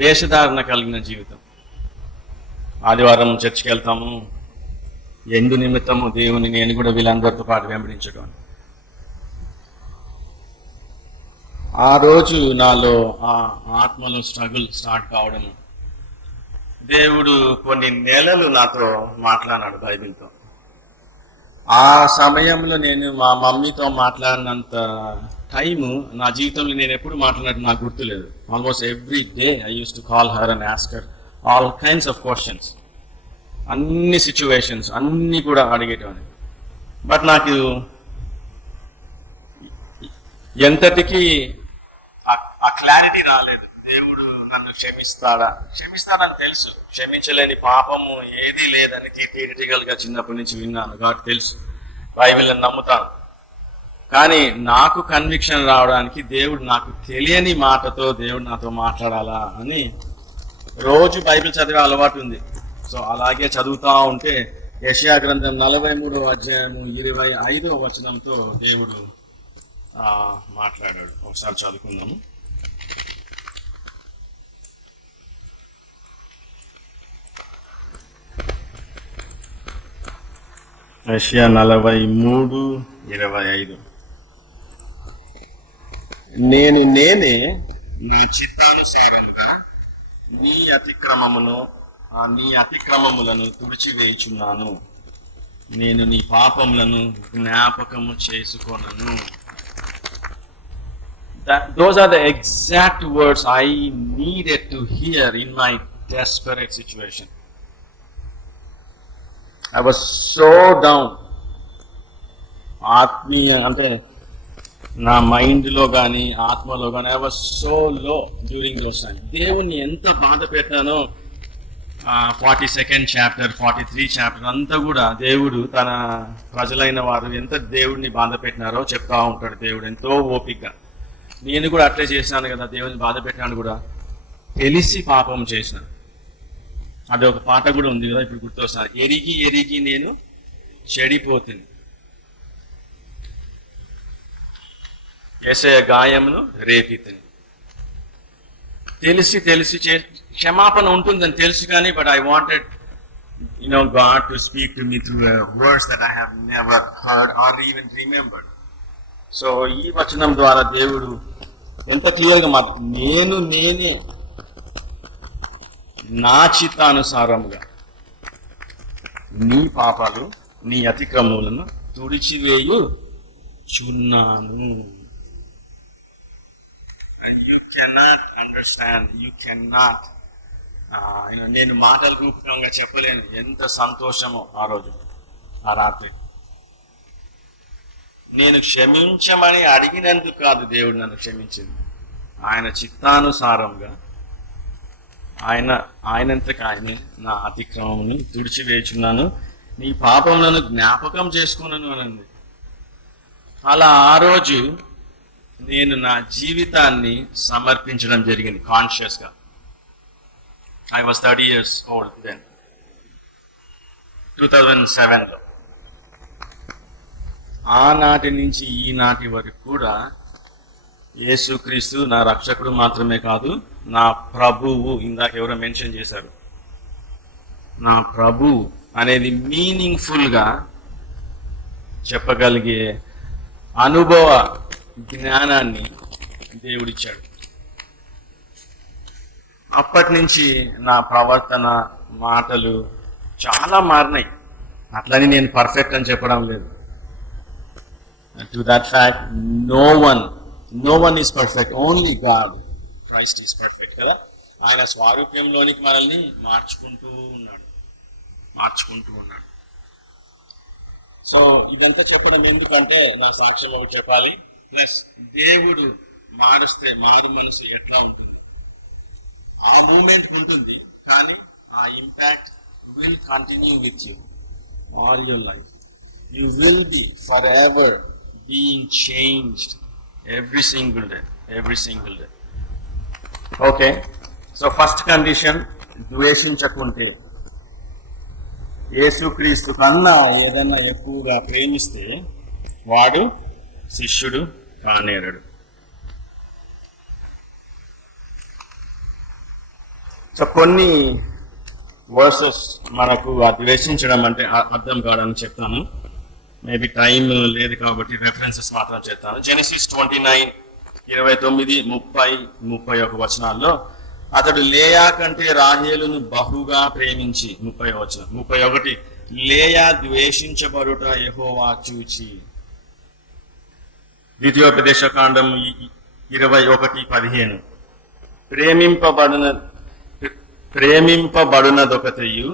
వేషధారణ కలిగిన జీవితం. ఆదివారం చర్చికి వెళ్తాము, ఎందు నిమిత్తము దేవుని నేను కూడా వీళ్ళందరితో పాటు వెంబడించడం. ఆ రోజు నాలో ఆ ఆత్మలో స్ట్రగుల్ స్టార్ట్ కావడము. దేవుడు కొన్ని నెలలు నాతో మాట్లాడినాడు బైబిల్తో. ఆ సమయంలో నేను మా మమ్మీతో మాట్లాడినంత టైము నా జీవితంలో నేను ఎప్పుడు మాట్లాడినట్టు నాకు గుర్తులేదు. Almost every day I use to call her and ask her all kinds of questions. అన్ని సిచ్యువేషన్స్ అన్నీ కూడా అడిగేటవాడిని. బట్ నాకు ఎంతటికి ఆ క్లారిటీ రాలేదు. దేవుడు నన్ను క్షమిస్తాడని తెలుసు, క్షమించలేని పాపము ఏదీ లేదని థియరిటికల్ గా చిన్నప్పటి నుంచి విన్నాను కాబట్టి తెలుసు, బైబిల్ని నమ్ముతాను. కానీ నాకు కన్విక్షన్ రావడానికి దేవుడు నాకు తెలియని మాటతో దేవుడు నాతో మాట్లాడాలా అని రోజు బైబిల్ చదివే అలవాటు ఉంది. సో అలాగే చదువుతా ఉంటే యెషయా గ్రంథం 43వ అధ్యాయము 25వ వచనంతో దేవుడు మాట్లాడాడు. ఒకసారి చదువుకుందాము. యెషయా 43:25. నేనే నీ చిత్తానుసారంగా నీ అతిక్రమములను తుడిచివేయుచున్నాను, నేను నీ పాపములను జ్ఞాపకము చేసుకోనను. Those are the exact words I needed to hear in my desperate situation. I was so down. ఆత్మీయ అంటే నా మైండ్లో కానీ ఆత్మలో కానీ ఐ వాజ్ సో లో డ్యూరింగ్ దోస్ టైమ్. దేవుణ్ణి ఎంత బాధ పెట్టానో 42nd chapter 43 chapter అంతా కూడా దేవుడు తన ప్రజలైన వారు ఎంత దేవుడిని బాధ పెట్టినారో చెప్తా ఉంటాడు. దేవుడు ఎంతో ఓపికగా. నేను కూడా అట్లే చేసినాను కదా, దేవుని బాధ పెట్టినాను కూడా, తెలిసి పాపం చేసిన. అది ఒక పాట కూడా ఉంది కదా, ఇప్పుడు గుర్తొస్తున్నారు. ఎరిగి నేను చెడిపోతుంది, యేసయ్య గాయమును రేపితిని. తెలిసి క్షమాపణ ఉంటుందని తెలుసు కానీ but I wanted God to speak to me through a words that I have never heard or even remembered. So ఈ వచనం ద్వారా దేవుడు ఎంత క్లియర్గా నేనే నా చిత్తానుసారముగా నీ పాపాలు నీ అతిక్రమములను తుడిచివేయు చున్నాను. You cannot understand, you cannot నేను మాటలు రూపకంగా చెప్పలేను ఎంత సంతోషమో ఆ రోజు ఆ రాత్రి. నేను క్షమించమని అడిగినందుకు కాదు దేవుడు నన్ను క్షమించింది, ఆయన చిత్తానుసారంగా ఆయనంతకు ఆయనే నా అతిక్రమమును తుడిచివేచున్నాను, నీ పాపములను జ్ఞాపకం చేసుకున్నాను అనంది. అలా ఆ రోజు నేను నా జీవితాన్ని సమర్పించడం జరిగింది కాన్షియస్గా. I was 30 years old then, 2007లో. ఆనాటి నుంచి ఈనాటి వరకు కూడా యేసుక్రీస్తు నా రక్షకుడు మాత్రమే కాదు, నా ప్రభువు. ఇందాక ఎవరో మెన్షన్ చేశారు, నా ప్రభువు అనేది మీనింగ్ఫుల్గా చెప్పగలిగే అనుభవ జ్ఞానాన్ని దేవుడిచ్చాడు. అప్పటి నుంచి నా ప్రవర్తన మాటలు చాలా మారినాయి. అట్లని నేను పర్ఫెక్ట్ అని చెప్పడం లేదు. To that fact no one is perfect, only God Christ is perfect కదా. ఆయన స్వారూప్యంలోనికి మనల్ని మార్చుకుంటూ ఉన్నాడు. సో ఇదంతా చెప్పడం ఎందుకంటే నా సాక్ష్యం ఒకటి చెప్పాలి, ప్లస్ దేవుడు మారుస్తే మారు మనసు ఎట్లా ఉంటుంది ఆ మూమెంట్ ఉంటుంది, కానీ ఆ impact will continue with you all your life. You will be forever being changed every single day. Okay, so first condition, ద్వేషించకుంటే. యేసుక్రీస్తు కన్నా ఏదైనా ఎక్కువగా ప్రేమిస్తే వాడు శిష్యుడు కానేరడు. సో కొన్ని వర్సెస్ మనకు ద్వేషించడం అంటే అర్థం కావడానికి చెప్తాను. మేబీ టైం లేదు కాబట్టి రెఫరెన్సెస్ మాత్రం చెప్తాను. జెనసిస్ 29, 29, 30, 31 వచనాల్లో అతడు లేయా కంటే రాహేలును బహుగా ప్రేమించి, 30వ వచనం. 31, లేయా ద్వేషించబడుట యెహోవా చూచి. ద్వితీయోపదేశకాండం 21:15 ప్రేమింపబడునదొకతియు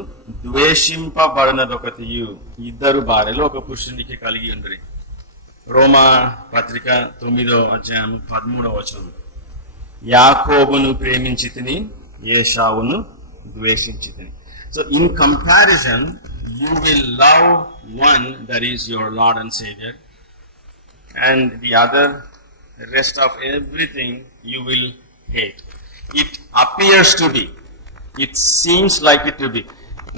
ద్వేషింపబడునదొకతియు ఇద్దరు భార్యలు ఒక పురుషునికి కలిగి ఉండ్రి. రోమా పత్రిక 9వ అధ్యాయం 13వ వచనం. యాకోబును ప్రేమించి తిని ఏశావును ద్వేషించి తిని. So in comparison you will love one that is your lord and saviour, and the other, the rest of everything you will hate. It appears to be, it seems like it to be.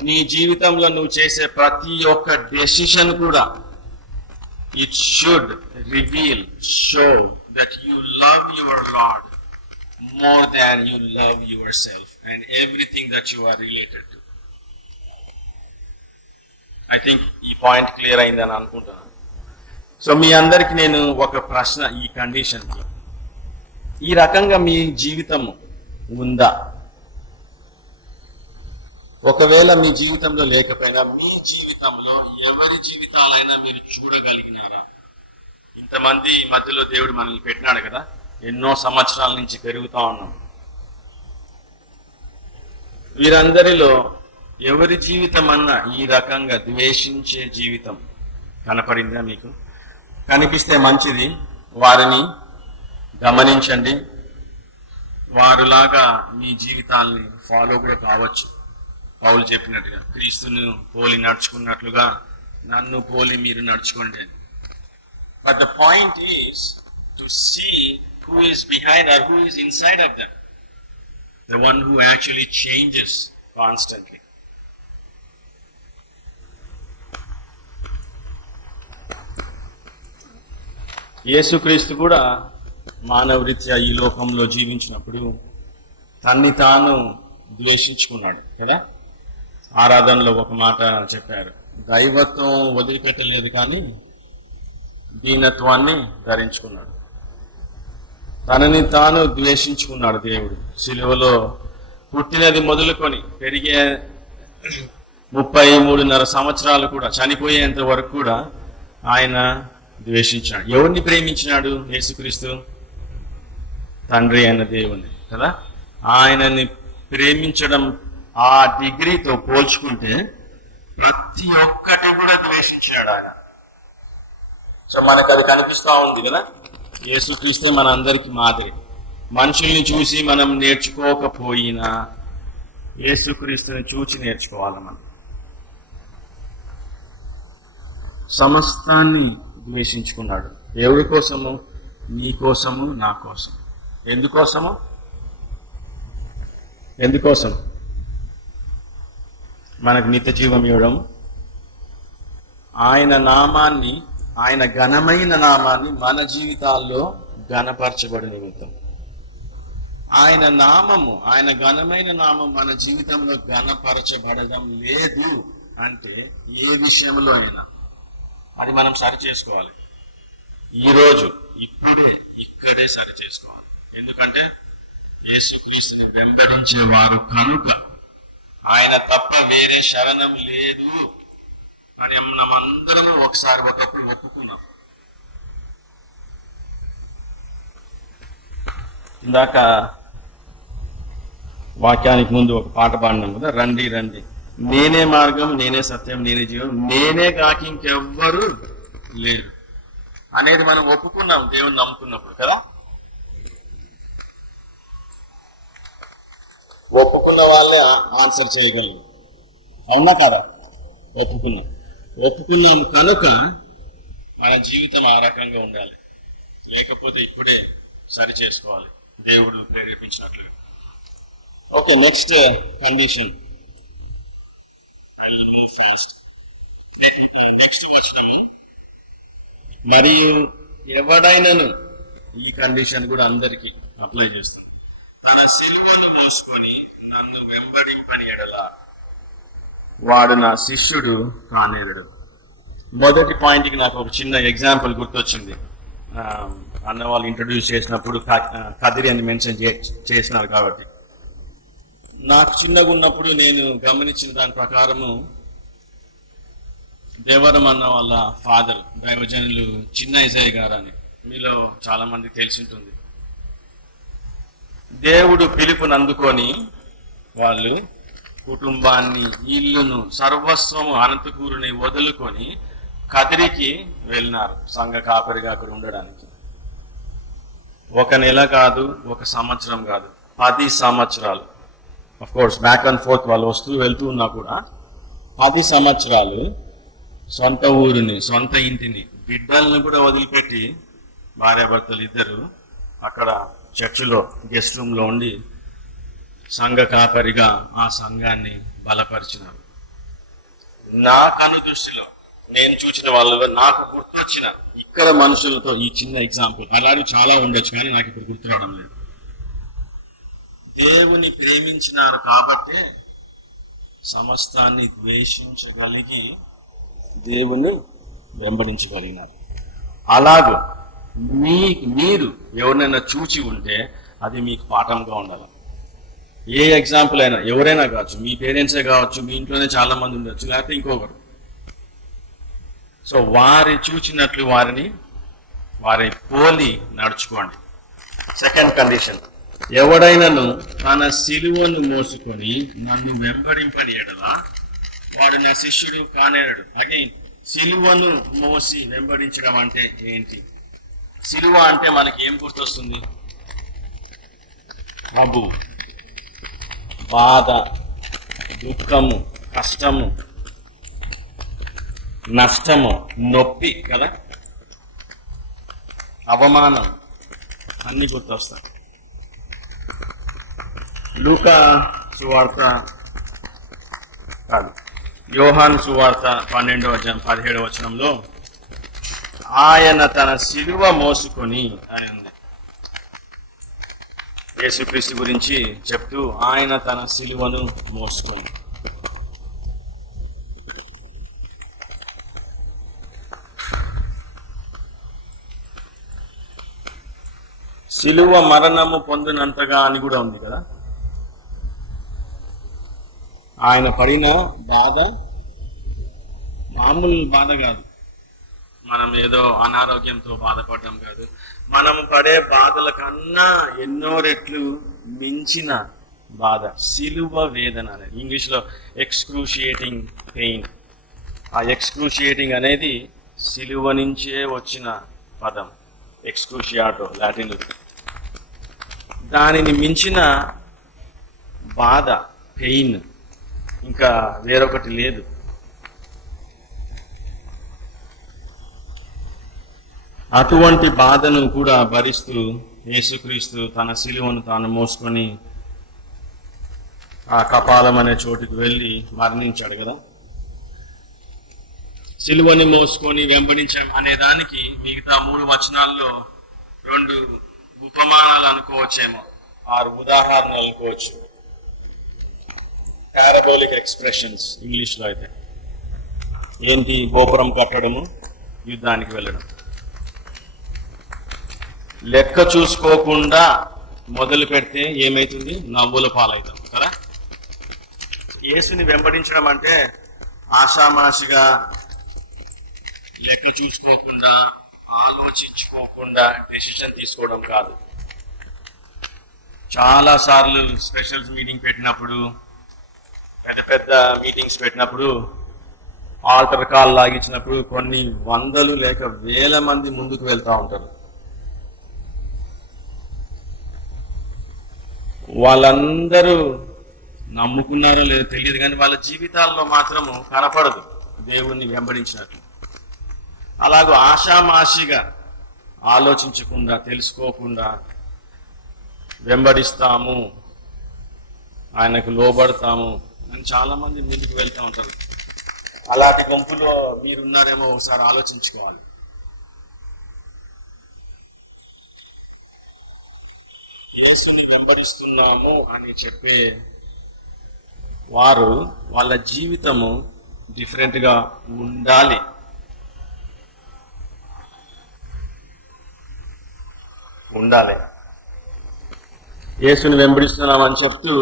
నీ జీవితంలో నువ్వు చేసే ప్రతి ఒక్క decision కూడా it should reveal, show that you love your Lord more than you love yourself and everything that you are related to. I think ఈ point clear అయిందని అనుకుంటున్నాను. సో మీ అందరికి నేను ఒక ప్రశ్న, ఈ కండిషన్కి ఈ రకంగా మీ జీవితం ఉందా? ఒకవేళ మీ జీవితంలో లేకపోయినా మీ జీవితంలో ఎవరి జీవితాలైనా మీరు చూడగలిగినారా? ఇంతమంది మధ్యలో దేవుడు మనల్ని పెట్టినాడు కదా, ఎన్నో సంవత్సరాల నుంచి పెరుగుతా ఉన్నాం. వీరందరిలో ఎవరి జీవితం అన్నా ఈ రకంగా ద్వేషించే జీవితం కనపడిందా మీకు? కనిపిస్తే మంచిది, వారిని గమనించండి. వారులాగా మీ జీవితాన్ని ఫాలో కూడా కావచ్చు. పౌలు చెప్పినట్టుగా క్రీస్తును పోలి నడుచుకున్నట్లుగా నన్ను పోలి మీరు నడుచుకోండి. But the point is to see who is behind or who is inside of them, the one who actually changes constantly. యేసుక్రీస్తు కూడా మానవరీత్యా ఈ లోకంలో జీవించినప్పుడు తన్ని తాను ద్వేషించుకున్నాడు కదా. ఆరాధనలో ఒక మాట చెప్పారు, దైవత్వం వదిలిపెట్టలేదు కానీ దీనత్వాన్ని ధరించుకున్నాడు. తనని తాను ద్వేషించుకున్నాడు దేవుడు. సిలువలో పుట్టినది మొదలుకొని పెరిగే 33.5 సంవత్సరాలు కూడా చనిపోయేంత వరకు కూడా ఆయన ద్వేషించాడు. ఎవరిని ప్రేమించినాడు? యేసుక్రీస్తు తండ్రి అయిన దేవుని కదా. ఆయనని ప్రేమించడం ఆ డిగ్రీతో పోల్చుకుంటే ప్రతి ఒక్కటి కూడా ద్వేషించాడు ఆయన. సో మనకు అది కనిపిస్తూ ఉంది కదా. యేసుక్రీస్తే మన అందరికి మాదిరి. మనుషుల్ని చూసి మనం నేర్చుకోకపోయినా యేసుక్రీస్తుని చూసి నేర్చుకోవాలి. మనం సమస్తాన్ని ద్వేషించుకున్నాడు. ఎవరి కోసము? నీ కోసము, నా కోసం. ఎందుకోసము? మనకు నిత్య జీవం ఇవ్వడం, ఆయన నామాన్ని, ఆయన ఘనమైన నామాన్ని మన జీవితాల్లో ఘనపరచబడి నిమిత్తం. ఆయన నామము, ఆయన ఘనమైన నామం మన జీవితంలో ఘనపరచబడడం లేదు అంటే ఏ విషయంలో అయినా అది మనం సరి చేసుకోవాలి. ఈరోజు ఇక్కడే సరి చేసుకోవాలి. ఎందుకంటే యేసుక్రీస్తుని వెంబడించే వారు కనుక ఆయన తప్ప వేరే శరణం లేదు అని మనమందరము ఒకప్పుడు ఒప్పుకున్నాం. ఇందాక వాక్యానికి ముందు ఒక పాట పాడినాం కదా, రండి రండి, నేనే మార్గం, నేనే సత్యం, నేనే జీవం, నేనే కాకి ఇంకెవ్వరు లేరు అనేది మనం ఒప్పుకున్నాం దేవుని నమ్ముకున్నప్పుడు కదా. ఒప్పుకున్న వాళ్ళే ఆన్సర్ చేయగలరు, అవునా కదా? ఒప్పుకున్నాం కనుక మన జీవితం ఆ రకంగా ఉండాలి. లేకపోతే ఇప్పుడే సరి చేసుకోవాలి దేవుడు ప్రేరేపించినట్లుగా. Okay, next condition. నెక్స్ట్ వచనము, మరియు ఎవడైనను, ఈ కండిషన్ కూడా అందరికి అప్లై చేస్తాం, తన సిలువను మోసుకొని నన్ను వెంబడింపని ఎడల వాడు నా శిష్యుడు కానేరడు. మొదటి పాయింట్కి నాకు ఒక చిన్న ఎగ్జాంపుల్ గుర్తొచ్చింది. అన్న వాళ్ళు ఇంట్రడ్యూస్ చేసినప్పుడు కదిరి అని మెన్షన్ చేసినారు కాబట్టి, నాకు చిన్నగా ఉన్నప్పుడు నేను గమనించిన దాని ప్రకారము దేవరం అన్న వాళ్ళ ఫాదర్ దైవజనులు చిన్న ఇజయ్య గారు అని మీలో చాలా మందికి తెలిసి ఉంటుంది. దేవుడు పిలుపుని అందుకొని వాళ్ళు కుటుంబాన్ని, ఇల్లును, సర్వస్వము, అనంతకూరుని వదులుకొని కదిరికి వెళ్ళినారు సంఘ కాపరిగా అక్కడ ఉండడానికి. 1 నెల కాదు, 1 సంవత్సరం కాదు, 10 సంవత్సరాలు. Of course back and fourth వాళ్ళు వస్తూ వెళ్తూ ఉన్నా కూడా 10 సంవత్సరాలు సొంత ఊరిని, సొంత ఇంటిని, బిడ్డలను కూడా వదిలిపెట్టి భార్యాభర్తలు ఇద్దరు అక్కడ చర్చిలో గెస్ట్ రూమ్లో ఉండి సంఘ కాపరిగా ఆ సంఘాన్ని బలపరిచినారు. నా కను దృష్టిలో నేను చూసిన వాళ్ళలో నాకు గుర్తొచ్చిన ఇక్కడ మనుషులతో ఈ చిన్న ఎగ్జాంపుల్, అలాగే చాలా ఉండొచ్చు కానీ నాకు ఇప్పుడు గుర్తు రావడం లేదు. దేవుని ప్రేమించినారు కాబట్టే సమస్తాన్ని ద్వేషించగలిగి దేవుని వెంబడించగలిగినారు. అలాగూ మీరు ఎవరినైనా చూచి ఉంటే అది మీకు పాఠంగా ఉండాలి. ఏ ఎగ్జాంపుల్ అయినా, ఎవరైనా కావచ్చు, మీ పేరెంట్సే కావచ్చు, మీ ఇంట్లోనే చాలా మంది ఉండొచ్చు, లేకపోతే ఇంకొకరు. సో వారి చూచినట్లు వారి పోలి నడుచుకోండి. సెకండ్ కండిషన్, ఎవడైనాను తన సిలువను మోసుకొని నన్ను వెంబడింపని ఎడల వాడు నా శిష్యుడు కానేరడు. అగైన్, సిలువను మోసి వెంబడించడం అంటే ఏంటి? సిలువ అంటే మనకి ఏం గుర్తొస్తుంది? అబు, బాధ, దుఃఖము, కష్టము, నష్టము, నొప్పి కదా, అవమానం అన్ని గుర్తొస్తాయి. లూకా సువార్త కాదు, యోహాను సువార్త 12వ అధ్యాయం 17వ వచనంలో ఆయన తన సిలువ మోసుకొని అని ఉంది. యేసుక్రీస్తు గురించి చెప్తూ ఆయన తన సిలువను మోసుకొని. సిలువ మరణము పొందినంతగా అని కూడా ఉంది కదా. ఆయన పడిన బాధ మామూలు బాధ కాదు. మనం ఏదో అనారోగ్యంతో బాధపడడం కాదు. మనము పడే బాధల కన్నా ఎన్నో రెట్లు మించిన బాధ సిలువ వేదన అనేది. ఇంగ్లీష్లో ఎక్స్క్రూషియేటింగ్ పెయిన్. ఆ ఎక్స్క్రూషియేటింగ్ అనేది సిలువ నుంచే వచ్చిన పదం, ఎక్స్క్రూషియాటో లాటిన్. దానిని మించిన బాధ, పెయిన్ ఇంకా వేరొకటి లేదు. అటువంటి బాధను కూడా భరిస్తూ యేసుక్రీస్తు తన సిలువను తాను మోసుకొని ఆ కపాలం అనే చోటుకు వెళ్ళి మరణించాడు కదా. సిలువని మోసుకొని వెంబడించాం అనే దానికి మిగతా 3 వచనాల్లో 2 ఉపమానాలు అనుకోవచ్చేమో, 6 ఉదాహరణలు అనుకోవచ్చు. పారాబోలిక్ ఎక్స్ప్రెషన్స్ ఇంగ్లీష్లో అయితే. ఏంటి? గోపురం కట్టడము, యుద్ధానికి వెళ్ళడం. లెక్క చూసుకోకుండా మొదలు పెడితే ఏమైతుంది? నవ్వుల పాలవుతాం కదా. యేసుని వెంబడించడం అంటే ఆషామాషిగా, లెక్క చూసుకోకుండా, ఆలోచించుకోకుండా డెసిషన్ తీసుకోవడం కాదు. చాలా సార్లు స్పెషల్స్ మీటింగ్ పెట్టినప్పుడు, పెద్ద పెద్ద మీటింగ్స్ పెట్టినప్పుడు, ఆల్టర్ కాల్ లాగించినప్పుడు కొన్ని వందలు లేక వేల మంది ముందుకు వెళ్తూ ఉంటారు. వాళ్ళందరూ నమ్ముకున్నారో లేదో తెలియదు, కానీ వాళ్ళ జీవితాల్లో మాత్రము కనపడదు దేవుణ్ణి వెంబడించినట్టు. అలాగూ ఆషామాషిగా ఆలోచించకుండా, తెలుసుకోకుండా వెంబడిస్తాము, ఆయనకు లోబడతాము అని చాలా మంది ముందుకు వెళ్తూ ఉంటారు. అలాంటి గుంపులో మీరున్నారేమో ఒకసారి ఆలోచించుకోవాలి. యేసుని వెంబడిస్తున్నాము అని చెప్పే వారు వాళ్ళ జీవితము డిఫరెంట్గా ఉండాలి. యేసుని వెంబడిస్తున్నామని చెప్తూ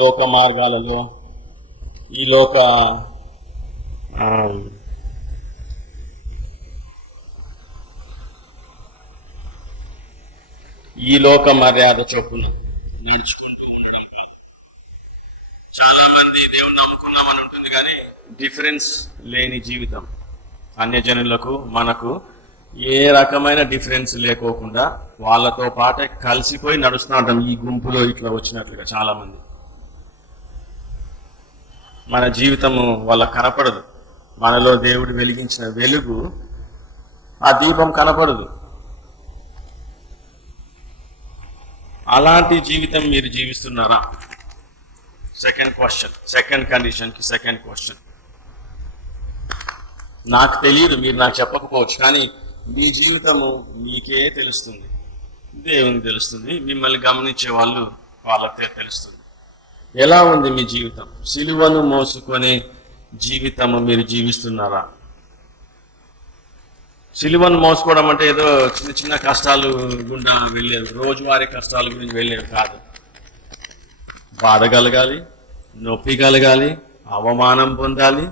లోక మార్గాలలో, ఈ లోక మర్యాద చొప్పున నడుచుకుంటూ ఉండడం. చాలా మంది దేవుని నమ్ముకున్నామని ఉంటుంది, కానీ డిఫరెన్స్ లేని జీవితం. అన్యజనులకు మనకు ఏ రకమైన డిఫరెన్స్ లేకోకుండా వాళ్ళతో పాటే కలిసిపోయి నడుస్తూ ఉంటాం. ఈ గుంపులో ఇట్లా వచ్చినట్లుగా చాలా మంది. మన జీవితము వాళ్ళకు కనపడదు. మనలో దేవుడు వెలిగించిన వెలుగు, ఆ దీపం కనపడదు. అలాంటి జీవితం మీరు జీవిస్తున్నారా? సెకండ్ క్వశ్చన్, సెకండ్ కండిషన్కి సెకండ్ క్వశ్చన్. నాకు తెలియదు, మీరు నాకు చెప్పకపోవచ్చు, కానీ మీ జీవితము మీకే తెలుస్తుంది, దేవునికి తెలుస్తుంది, మిమ్మల్ని గమనించే వాళ్ళకే తెలుస్తుంది. ఎలా ఉంది మీ జీవితం? సిలువను మోసుకునే జీవితము మీరు జీవిస్తున్నారా? సిలువను మోసుకోవడం అంటే ఏదో చిన్న చిన్న కష్టాలు గుండా వెళ్ళేది, రోజువారీ కష్టాల గురించి వెళ్ళేది కాదు. బాధ కలగాలి, నొప్పి కలగాలి, అవమానం పొందాలి,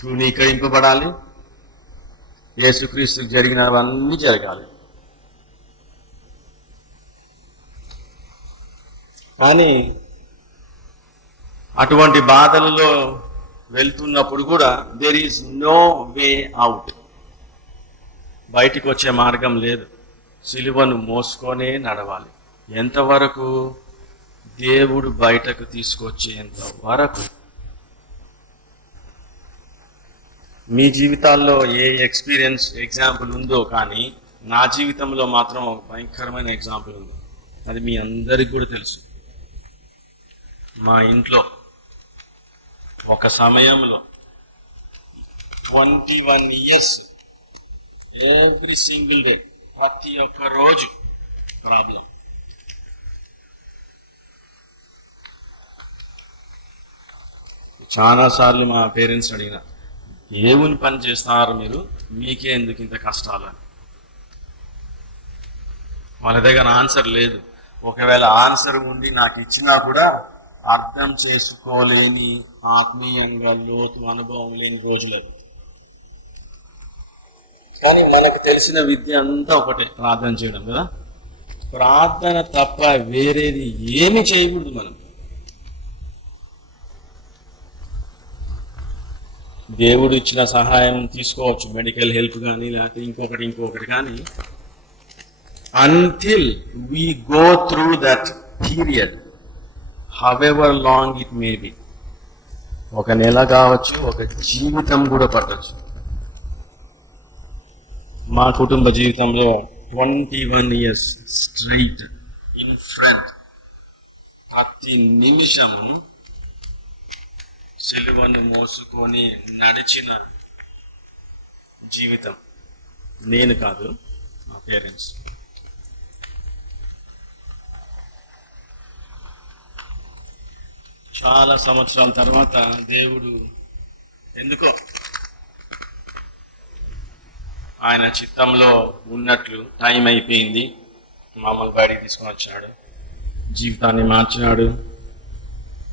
తృణీకరింపబడాలి, యేసుక్రీస్తుకు జరిగినవన్నీ జరగాలి. కానీ అటువంటి బాధలలో వెళ్తున్నప్పుడు కూడా there is no way out. బయటికి వచ్చే మార్గం లేదు. సిలువను మోసుకొనే నడవాలి. ఎంతవరకు? దేవుడు బయటకు తీసుకొచ్చేంత వరకు. మీ జీవితాల్లో ఏ ఎగ్జాంపుల్ ఉందో, కానీ నా జీవితంలో మాత్రం ఒక భయంకరమైన ఎగ్జాంపుల్ ఉంది. అది మీ అందరికి కూడా తెలుసు. మా ఇంట్లో ఒక సమయంలో 21 years ఎవ్రీ సింగిల్ డే, ప్రతి ఒక్క రోజు ప్రాబ్లం. చాలాసార్లు మా పేరెంట్స్ అడిగిన, దేవుని పని చేస్తున్నారు మీరు, మీకే ఎందుకు ఇంత కష్టాలు అని. వాళ్ళ దగ్గర ఆన్సర్ లేదు. ఒకవేళ ఆన్సర్ ఉండి నాకు ఇచ్చినా కూడా అర్థం చేసుకోలేని, ఆత్మీయంగా లోతు అనుభవం లేని రోజులు. కానీ మనకు తెలిసిన విద్య అంతా ఒకటే, ప్రార్థన చేయడం కదా. ప్రార్థన తప్ప వేరేది ఏమి చేయకూడదు మనం. దేవుడు ఇచ్చిన సహాయం తీసుకోవచ్చు, మెడికల్ హెల్ప్ కానీ లేకపోతే ఇంకొకటి కానీ, until we go through that period, however long it may be, ఒక నెల కావచ్చు, ఒక జీవితం కూడా పట్టచ్చు. మా కుటుంబ జీవితంలో 21 years స్ట్రైట్ ఇన్ ఫ్రంట్, ప్రతి నిమిషము సిలువను మోసుకొని నడిచిన జీవితం. నేను కాదు, మా పేరెంట్స్. చాలా సంవత్సరాల తర్వాత దేవుడు ఎందుకో ఆయన చిత్తంలో ఉన్నట్లు టైం అయిపోయింది, మమ్మల్ని బయటికి తీసుకొని వచ్చాడు, జీవితాన్ని మార్చినాడు.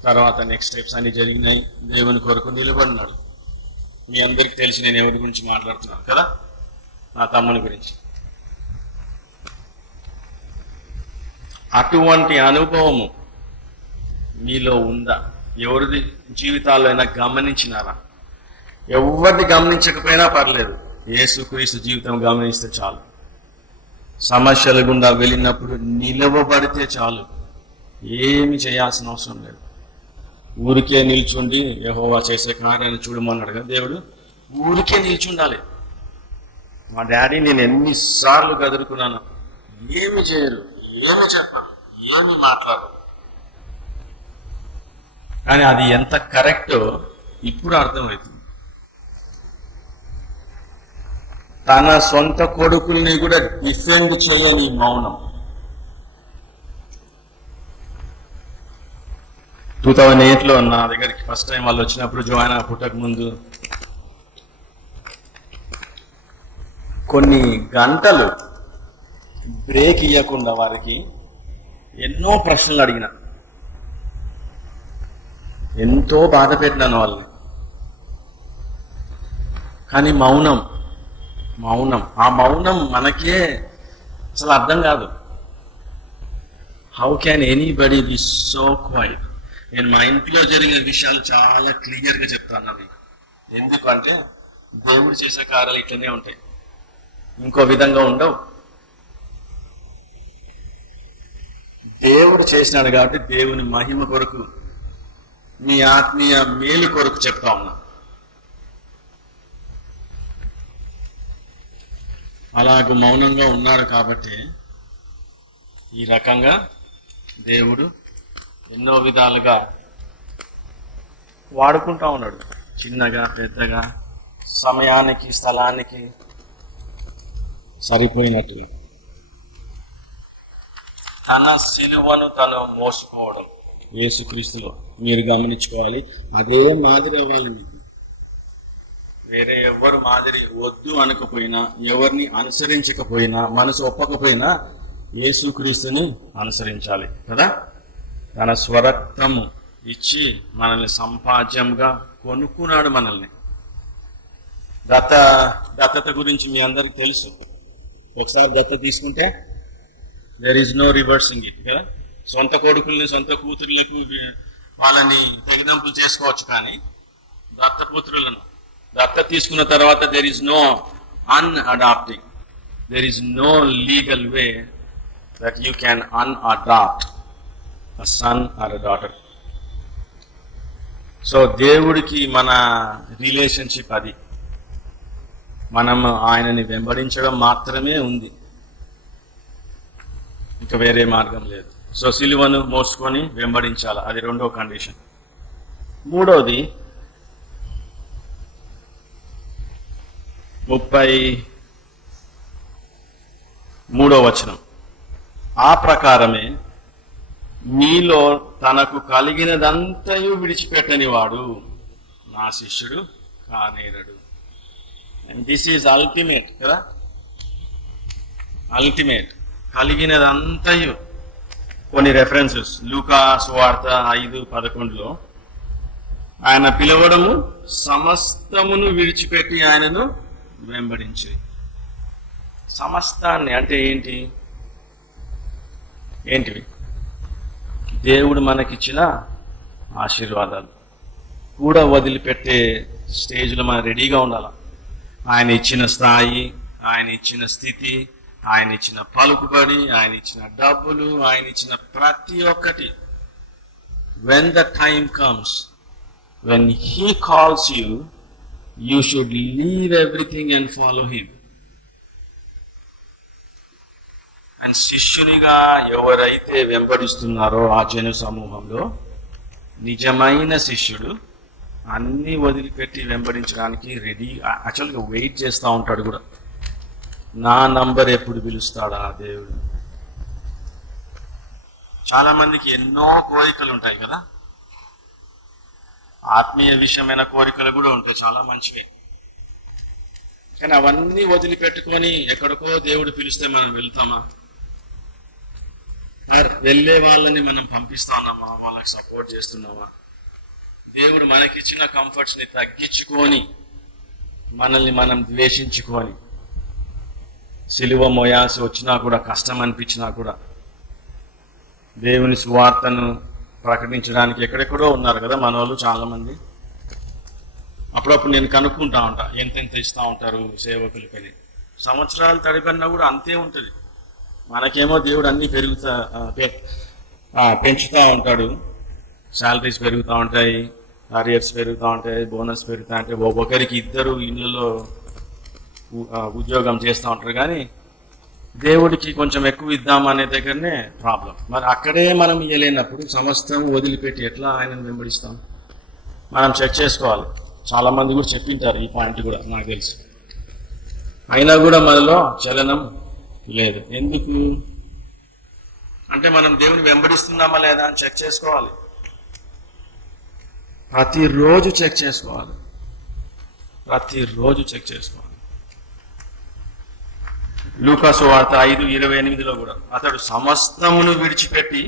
తర్వాత నెక్స్ట్ స్టెప్స్ అన్ని జరిగినాయి, దేవుని కొరకు నిలబడినాడు. మీ అందరికీ తెలిసి నేను ఎవరి గురించి మాట్లాడుతున్నాను కదా, నా తమ్ముని గురించి. అటువంటి అనుభవము మీలో ఉందా? ఎవరిది జీవితాల్లో అయినా గమనించినారా? ఎవరిది గమనించకపోయినా పర్లేదు, యేసుక్రీస్తు జీవితం గమనిస్తే చాలు. సమస్యల గుండా వెళ్ళినప్పుడు నిలవబడితే చాలు, ఏమి చేయాల్సిన అవసరం లేదు. ఊరికే నిల్చుండి యెహోవా చేసే కార్యాన్ని చూడమన్నాడు కదా దేవుడు. ఊరికే నిల్చుండాలి. మా డాడీ నేను ఎన్నిసార్లు గదురుకున్నాను, ఏమి చేయరు, ఏమి చెప్పరు, ఏమి మాట్లాడరు. కానీ అది ఎంత కరెక్టో ఇప్పుడు అర్థమవుతుంది. తన సొంత కొడుకుల్ని కూడా డిఫెండ్ చేయని మౌనం. 2008లో నా దగ్గరికి ఫస్ట్ టైం వాళ్ళు వచ్చినప్పుడు, జోయినా పుట్టక ముందు కొన్ని గంటలు బ్రేక్ ఇవ్వకుండా వారికి ఎన్నో ప్రశ్నలు అడిగిన, ఎంతో బాధ పెట్టినాను వాళ్ళని. కానీ మౌనం, ఆ మౌనం మనకే అసలు అర్థం కాదు. How can anybody be so quiet? నేను మా ఇంట్లో జరిగిన విషయాలు చాలా క్లియర్గా చెప్తాను అవి. ఎందుకంటే దేవుడు చేసే కార్యాలు ఇట్లనే ఉంటాయి, ఇంకో విధంగా ఉండవు. దేవుడు చేసినాడు కాబట్టి దేవుని మహిమ కొరకు, నీ ఆత్మీయ మేలు కొరకు చెప్తా ఉన్నా. అలాగ మౌనంగా ఉన్నారు కాబట్టి ఈ రకంగా దేవుడు ఎన్నో విధాలుగా వాడుకుంటా ఉన్నాడు, చిన్నగా పెద్దగా, సమయానికి స్థలానికి సరిపోయినట్టు. తన సిలువను తను మోసుకోవడం యేసుక్రీస్తులో మీరు గమనించుకోవాలి. అదే మాదిరి అవ్వాలి మీకు. వేరే ఎవరు మాదిరి వద్దు అనకపోయినా, ఎవరిని అనుసరించకపోయినా, మనసు ఒప్పకపోయినా యేసుక్రీస్తుని అనుసరించాలి కదా. తన స్వరక్తము ఇచ్చి మనల్ని సంపాద్యంగా కొనుక్కున్నాడు మనల్ని. దత్తత గురించి మీ అందరికి తెలుసు. ఒకసారి దత్త తీసుకుంటే there is no reversing it కదా. సొంత కొడుకుల్ని, సొంత కూతుర్లకు వాళ్ళని తెగదంపులు చేసుకోవచ్చు, కానీ దత్తపుత్రులను దత్త తీసుకున్న తర్వాత there is no unadopting, there is no legal way that you can unadopt a son or a daughter. So దేవుడికి మన రిలేషన్షిప్ అది. మనం ఆయనని వెంబడించడం మాత్రమే ఉంది, ఇంకా వేరే మార్గం లేదు. సో సిలువను మోసుకొని వెంబడించాలి, అది రెండో కండిషన్. మూడోది 33వ వచనం. ఆ ప్రకారమే మీలో తనకు కలిగినదంతయు విడిచిపెట్టని వాడు. నా శిష్యుడు కానేరడు. అండ్ దిస్ ఈజ్ అల్టిమేట్ కదా, అల్టిమేట్. కలిగినదంతయు కొన్ని రెఫరెన్సెస్ లూకా సువార్త 5:11 ఆయన పిలవడము సమస్తమును విడిచిపెట్టి ఆయనను వెంబడించి. సమస్తాన్ని అంటే ఏంటివి? దేవుడు మనకిచ్చిన ఆశీర్వాదాలు కూడా వదిలిపెట్టే స్టేజ్లో మనం రెడీగా ఉండాలి. ఆయన ఇచ్చిన స్థాయి, ఆయన ఇచ్చిన స్థితి, ఆయన ఇచ్చిన పలుకుబడి, ఆయన ఇచ్చిన డబ్బులు, ఆయన ఇచ్చిన ప్రతి ఒక్కటి. when the time comes, when he calls you, you should leave everything and follow him. And శిష్యునిగా ఎవరైతే వెంబడిస్తున్నారో ఆ జన సమూహంలో నిజమైన శిష్యుడు అన్నీ వదిలిపెట్టి వెంబడించడానికి రెడీ, యాక్చువల్గా వెయిట్ చేస్తూ ఉంటాడు కూడా. నా నంబర్ ఎప్పుడు పిలుస్తాడా దేవుడు? చాలా మందికి ఎన్నో కోరికలు ఉంటాయి కదా, ఆత్మీయ విషయమైన కోరికలు కూడా ఉంటాయి, చాలా మంచివే. కానీ అవన్నీ వదిలిపెట్టుకొని ఎక్కడికో దేవుడు పిలిస్తే మనం వెళ్తామా? వెళ్ళే వాళ్ళని మనం పంపిస్తున్నామా? వాళ్ళకి సపోర్ట్ చేస్తున్నామా? దేవుడు మనకిచ్చిన కంఫర్ట్స్ని తగ్గించుకొని, మనల్ని మనం ద్వేషించుకొని, సిలువ మోయాల్సి వచ్చినా కూడా, కష్టం అనిపించినా కూడా దేవుని సువార్తను ప్రకటించడానికి ఎక్కడెక్కడో ఉన్నారు కదా మన వాళ్ళు చాలామంది. అప్పుడప్పుడు నేను కనుక్కుంటా ఉంటా, ఎంతెంత ఇస్తూ ఉంటారు సేవకులకని. సంవత్సరాలు తడిపడినా కూడా అంతే ఉంటుంది. మనకేమో దేవుడు అన్నీ పెంచుతూ ఉంటాడు. శాలరీస్ పెరుగుతూ ఉంటాయి, అరియర్స్ పెరుగుతూ ఉంటాయి, బోనస్ పెరుగుతూ ఉంటాయి. ఒక్కొక్కరికి 2 ఇళ్ళలో ఉద్యోగం చేస్తూ ఉంటారు. కానీ దేవుడికి కొంచెం ఎక్కువ ఇద్దామనే దగ్గరనే ప్రాబ్లం. మరి అక్కడే మనం ఇవ్వలేనప్పుడు సమస్తం వదిలిపెట్టి ఎట్లా ఆయనను వెంబడిస్తాం? మనం చెక్ చేసుకోవాలి. చాలామంది కూడా చెప్పింటారు ఈ పాయింట్ కూడా, నాకు తెలుసు. అయినా కూడా మనలో చలనం లేదు. ఎందుకు అంటే మనం దేవుని వెంబడిస్తున్నామా లేదా అని చెక్ చేసుకోవాలి. ప్రతిరోజు చెక్ చేసుకోవాలి. లూకా సువార్త 5:28 కూడా అతడు సమస్తమును విడిచిపెట్టి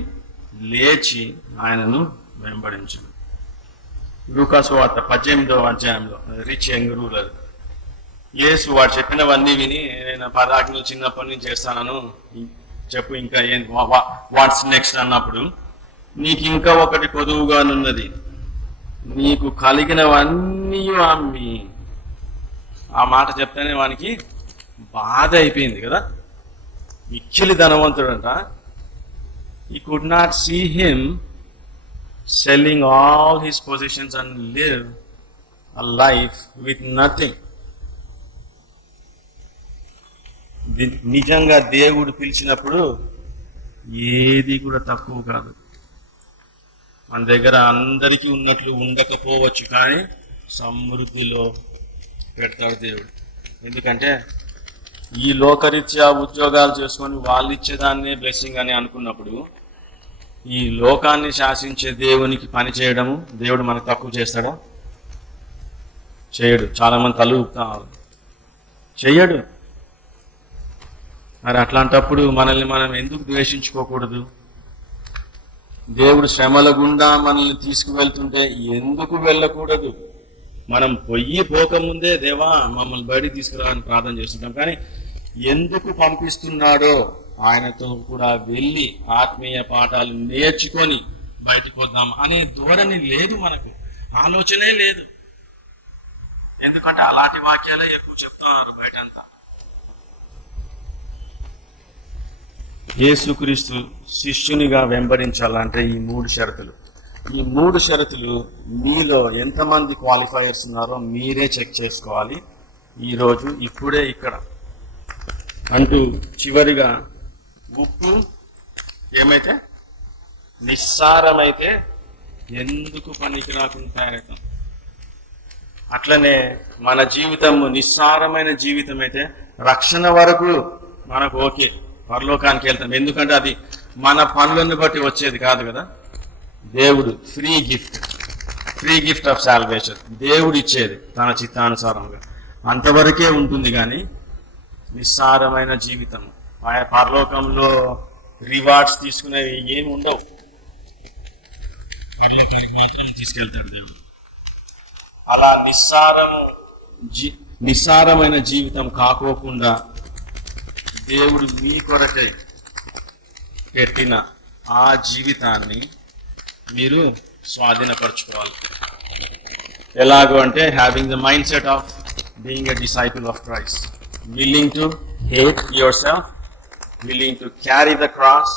లేచి ఆయనను వెంబడించును. లూకా సువార్త 18వ అధ్యాయంలో రిచ్ యంగ్ రూరర్ యేసు వాడు చెప్పినవన్నీ విని, నేను 10 ఆజ్ఞలు చిన్నప్పటి నుంచి చేస్తాను, చెప్పు ఇంకా ఏం, వాట్స్ నెక్స్ట్ అన్నప్పుడు, నీకు ఇంకా ఒకటి కొదువుగానున్నది, నీకు కలిగినవన్నీ అమ్మి. ఆ మాట చెప్తేనే వానికి బాధ అయిపోయింది కదా. మిక్కిలి ధనవంతుడంట. He could not see him selling all his possessions and live a life with nothing. నిజంగా దేవుడు పిలిచినప్పుడు ఏది కూడా తక్కువ కాదు. మన దగ్గర అందరికీ ఉన్నట్లు ఉండకపోవచ్చు, కానీ సమృద్ధిలో పెడతాడు దేవుడు. ఎందుకంటే ఈ లోకరీత్యా ఉద్యోగాలు చేసుకొని వాళ్ళు ఇచ్చేదాన్నే బ్లెస్సింగ్ అని అనుకున్నప్పుడు, ఈ లోకాన్ని శాసించే దేవునికి పని చేయడము దేవుడు మనకు తక్కువ చేస్తాడా? చేయడు. చాలామంది తల ఊపుతారు, చెయ్యడు. మరి అట్లాంటప్పుడు మనల్ని మనం ఎందుకు ద్వేషించుకోకూడదు? దేవుడు శ్రమల గుండా మనల్ని తీసుకువెళ్తుంటే ఎందుకు వెళ్ళకూడదు? మనం పోకముందే దేవా మమ్మల్ని బయటికి తీసుకురా అని ప్రార్థన చేస్తుంటాం. కానీ ఎందుకు పంపిస్తున్నాడో ఆయనతో కూడా వెళ్ళి ఆత్మీయ పాఠాలు నేర్చుకొని బయటికి వద్దాం అనే ధోరణి లేదు, మనకు ఆలోచనే లేదు. ఎందుకంటే అలాంటి వాక్యాలే ఎక్కువ చెప్తున్నారు బయట అంతా. యేసుక్రీస్తు శిష్యునిగా వెంబడించాలంటే ఈ 3 షరతులు. ఈ 3 షరతులు మీలో ఎంతమంది క్వాలిఫైయర్స్ ఉన్నారో మీరే చెక్ చేసుకోవాలి ఈరోజు, ఇప్పుడే, ఇక్కడ. అంటూ చివరిగా, ఉప్పు ఏమైతే నిస్సారమైతే ఎందుకు పనికి రాకుండా తయారవుతాం? అట్లనే మన జీవితము నిస్సారమైన జీవితం అయితే రక్షణ వరకు మనకు ఓకే, పరలోకానికి వెళ్తాం. ఎందుకంటే అది మన పనులను బట్టి వచ్చేది కాదు కదా, దేవుడు free gift. Free gift of salvation, దేవుడు ఇచ్చేది తన చిత్తానుసారంగా అంతవరకే ఉంటుంది. కానీ నిస్సారమైన జీవితం, ఆయన పరలోకంలో రివార్డ్స్ తీసుకునేవి ఏమి ఉండవు. పరలోకానికి మాత్రం తీసుకెళ్తాడు దేవుడు. అలా నిస్సారమైన జీవితం కాకోకుండా దేవుడు మీ కొరకై పెట్టిన ఆ జీవితాన్ని మీరు స్వాధీనపరచుకోవాలి. ఎలాగో అంటే having the mind set of being a disciple of Christ, willing to hate your self, willing to carry the cross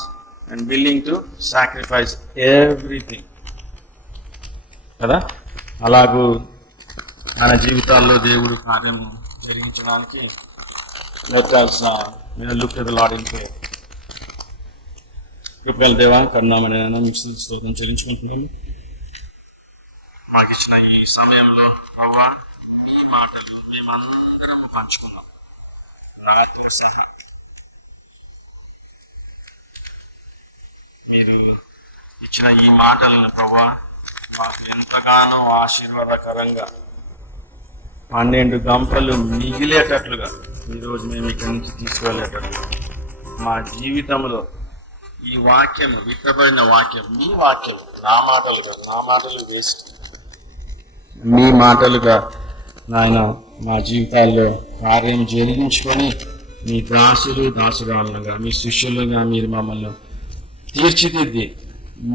and willing to sacrifice everything కదా. అలాగూ మన జీవితాల్లో దేవుడు కార్యము జరిగించడానికి let us look to the Lord in prayer. కృపగల దేవా, కరుణామయ మీకు స్తోత్రం చెల్లించుకుంటున్నాము. మాకు ఇచ్చిన ఈ సమయంలో ప్రభా మీ మాటలు మేమందరం పంచుకున్నాం. నాతో సహా మీరు ఇచ్చిన ఈ మాటలను ప్రభా మాకు ఎంతగానో ఆశీర్వాదకరంగా 12 గంపలు మిగిలేటట్లుగా ఈరోజు మేము ఇక్కడి నుంచి తీసుకువెళ్ళేటట్లుగా మా జీవితంలో ఈ వాక్యం, విత్తబడిన వాక్యం, మీ వాక్యం, నా మాటలు వేస్ట్, మీ మాటలుగా నాయన మా జీవితాల్లో కార్యం జరిగించుకొని మీ దాసురాలుగా మీ శిష్యులుగా మీరు మమ్మల్ని తీర్చిదిద్ది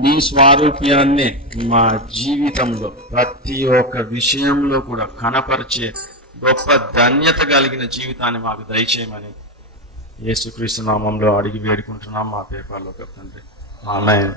మీ స్వారూప్యాన్ని మా జీవితంలో ప్రతి ఒక్క విషయంలో కూడా కనపరిచే గొప్ప ధన్యత కలిగిన జీవితాన్ని మాకు దయచేయమని యేసుక్రీస్తు నామంలో అడిగి వేడుకుంటున్నాం మా పేపర్లో తండ్రి. ఆమేన్.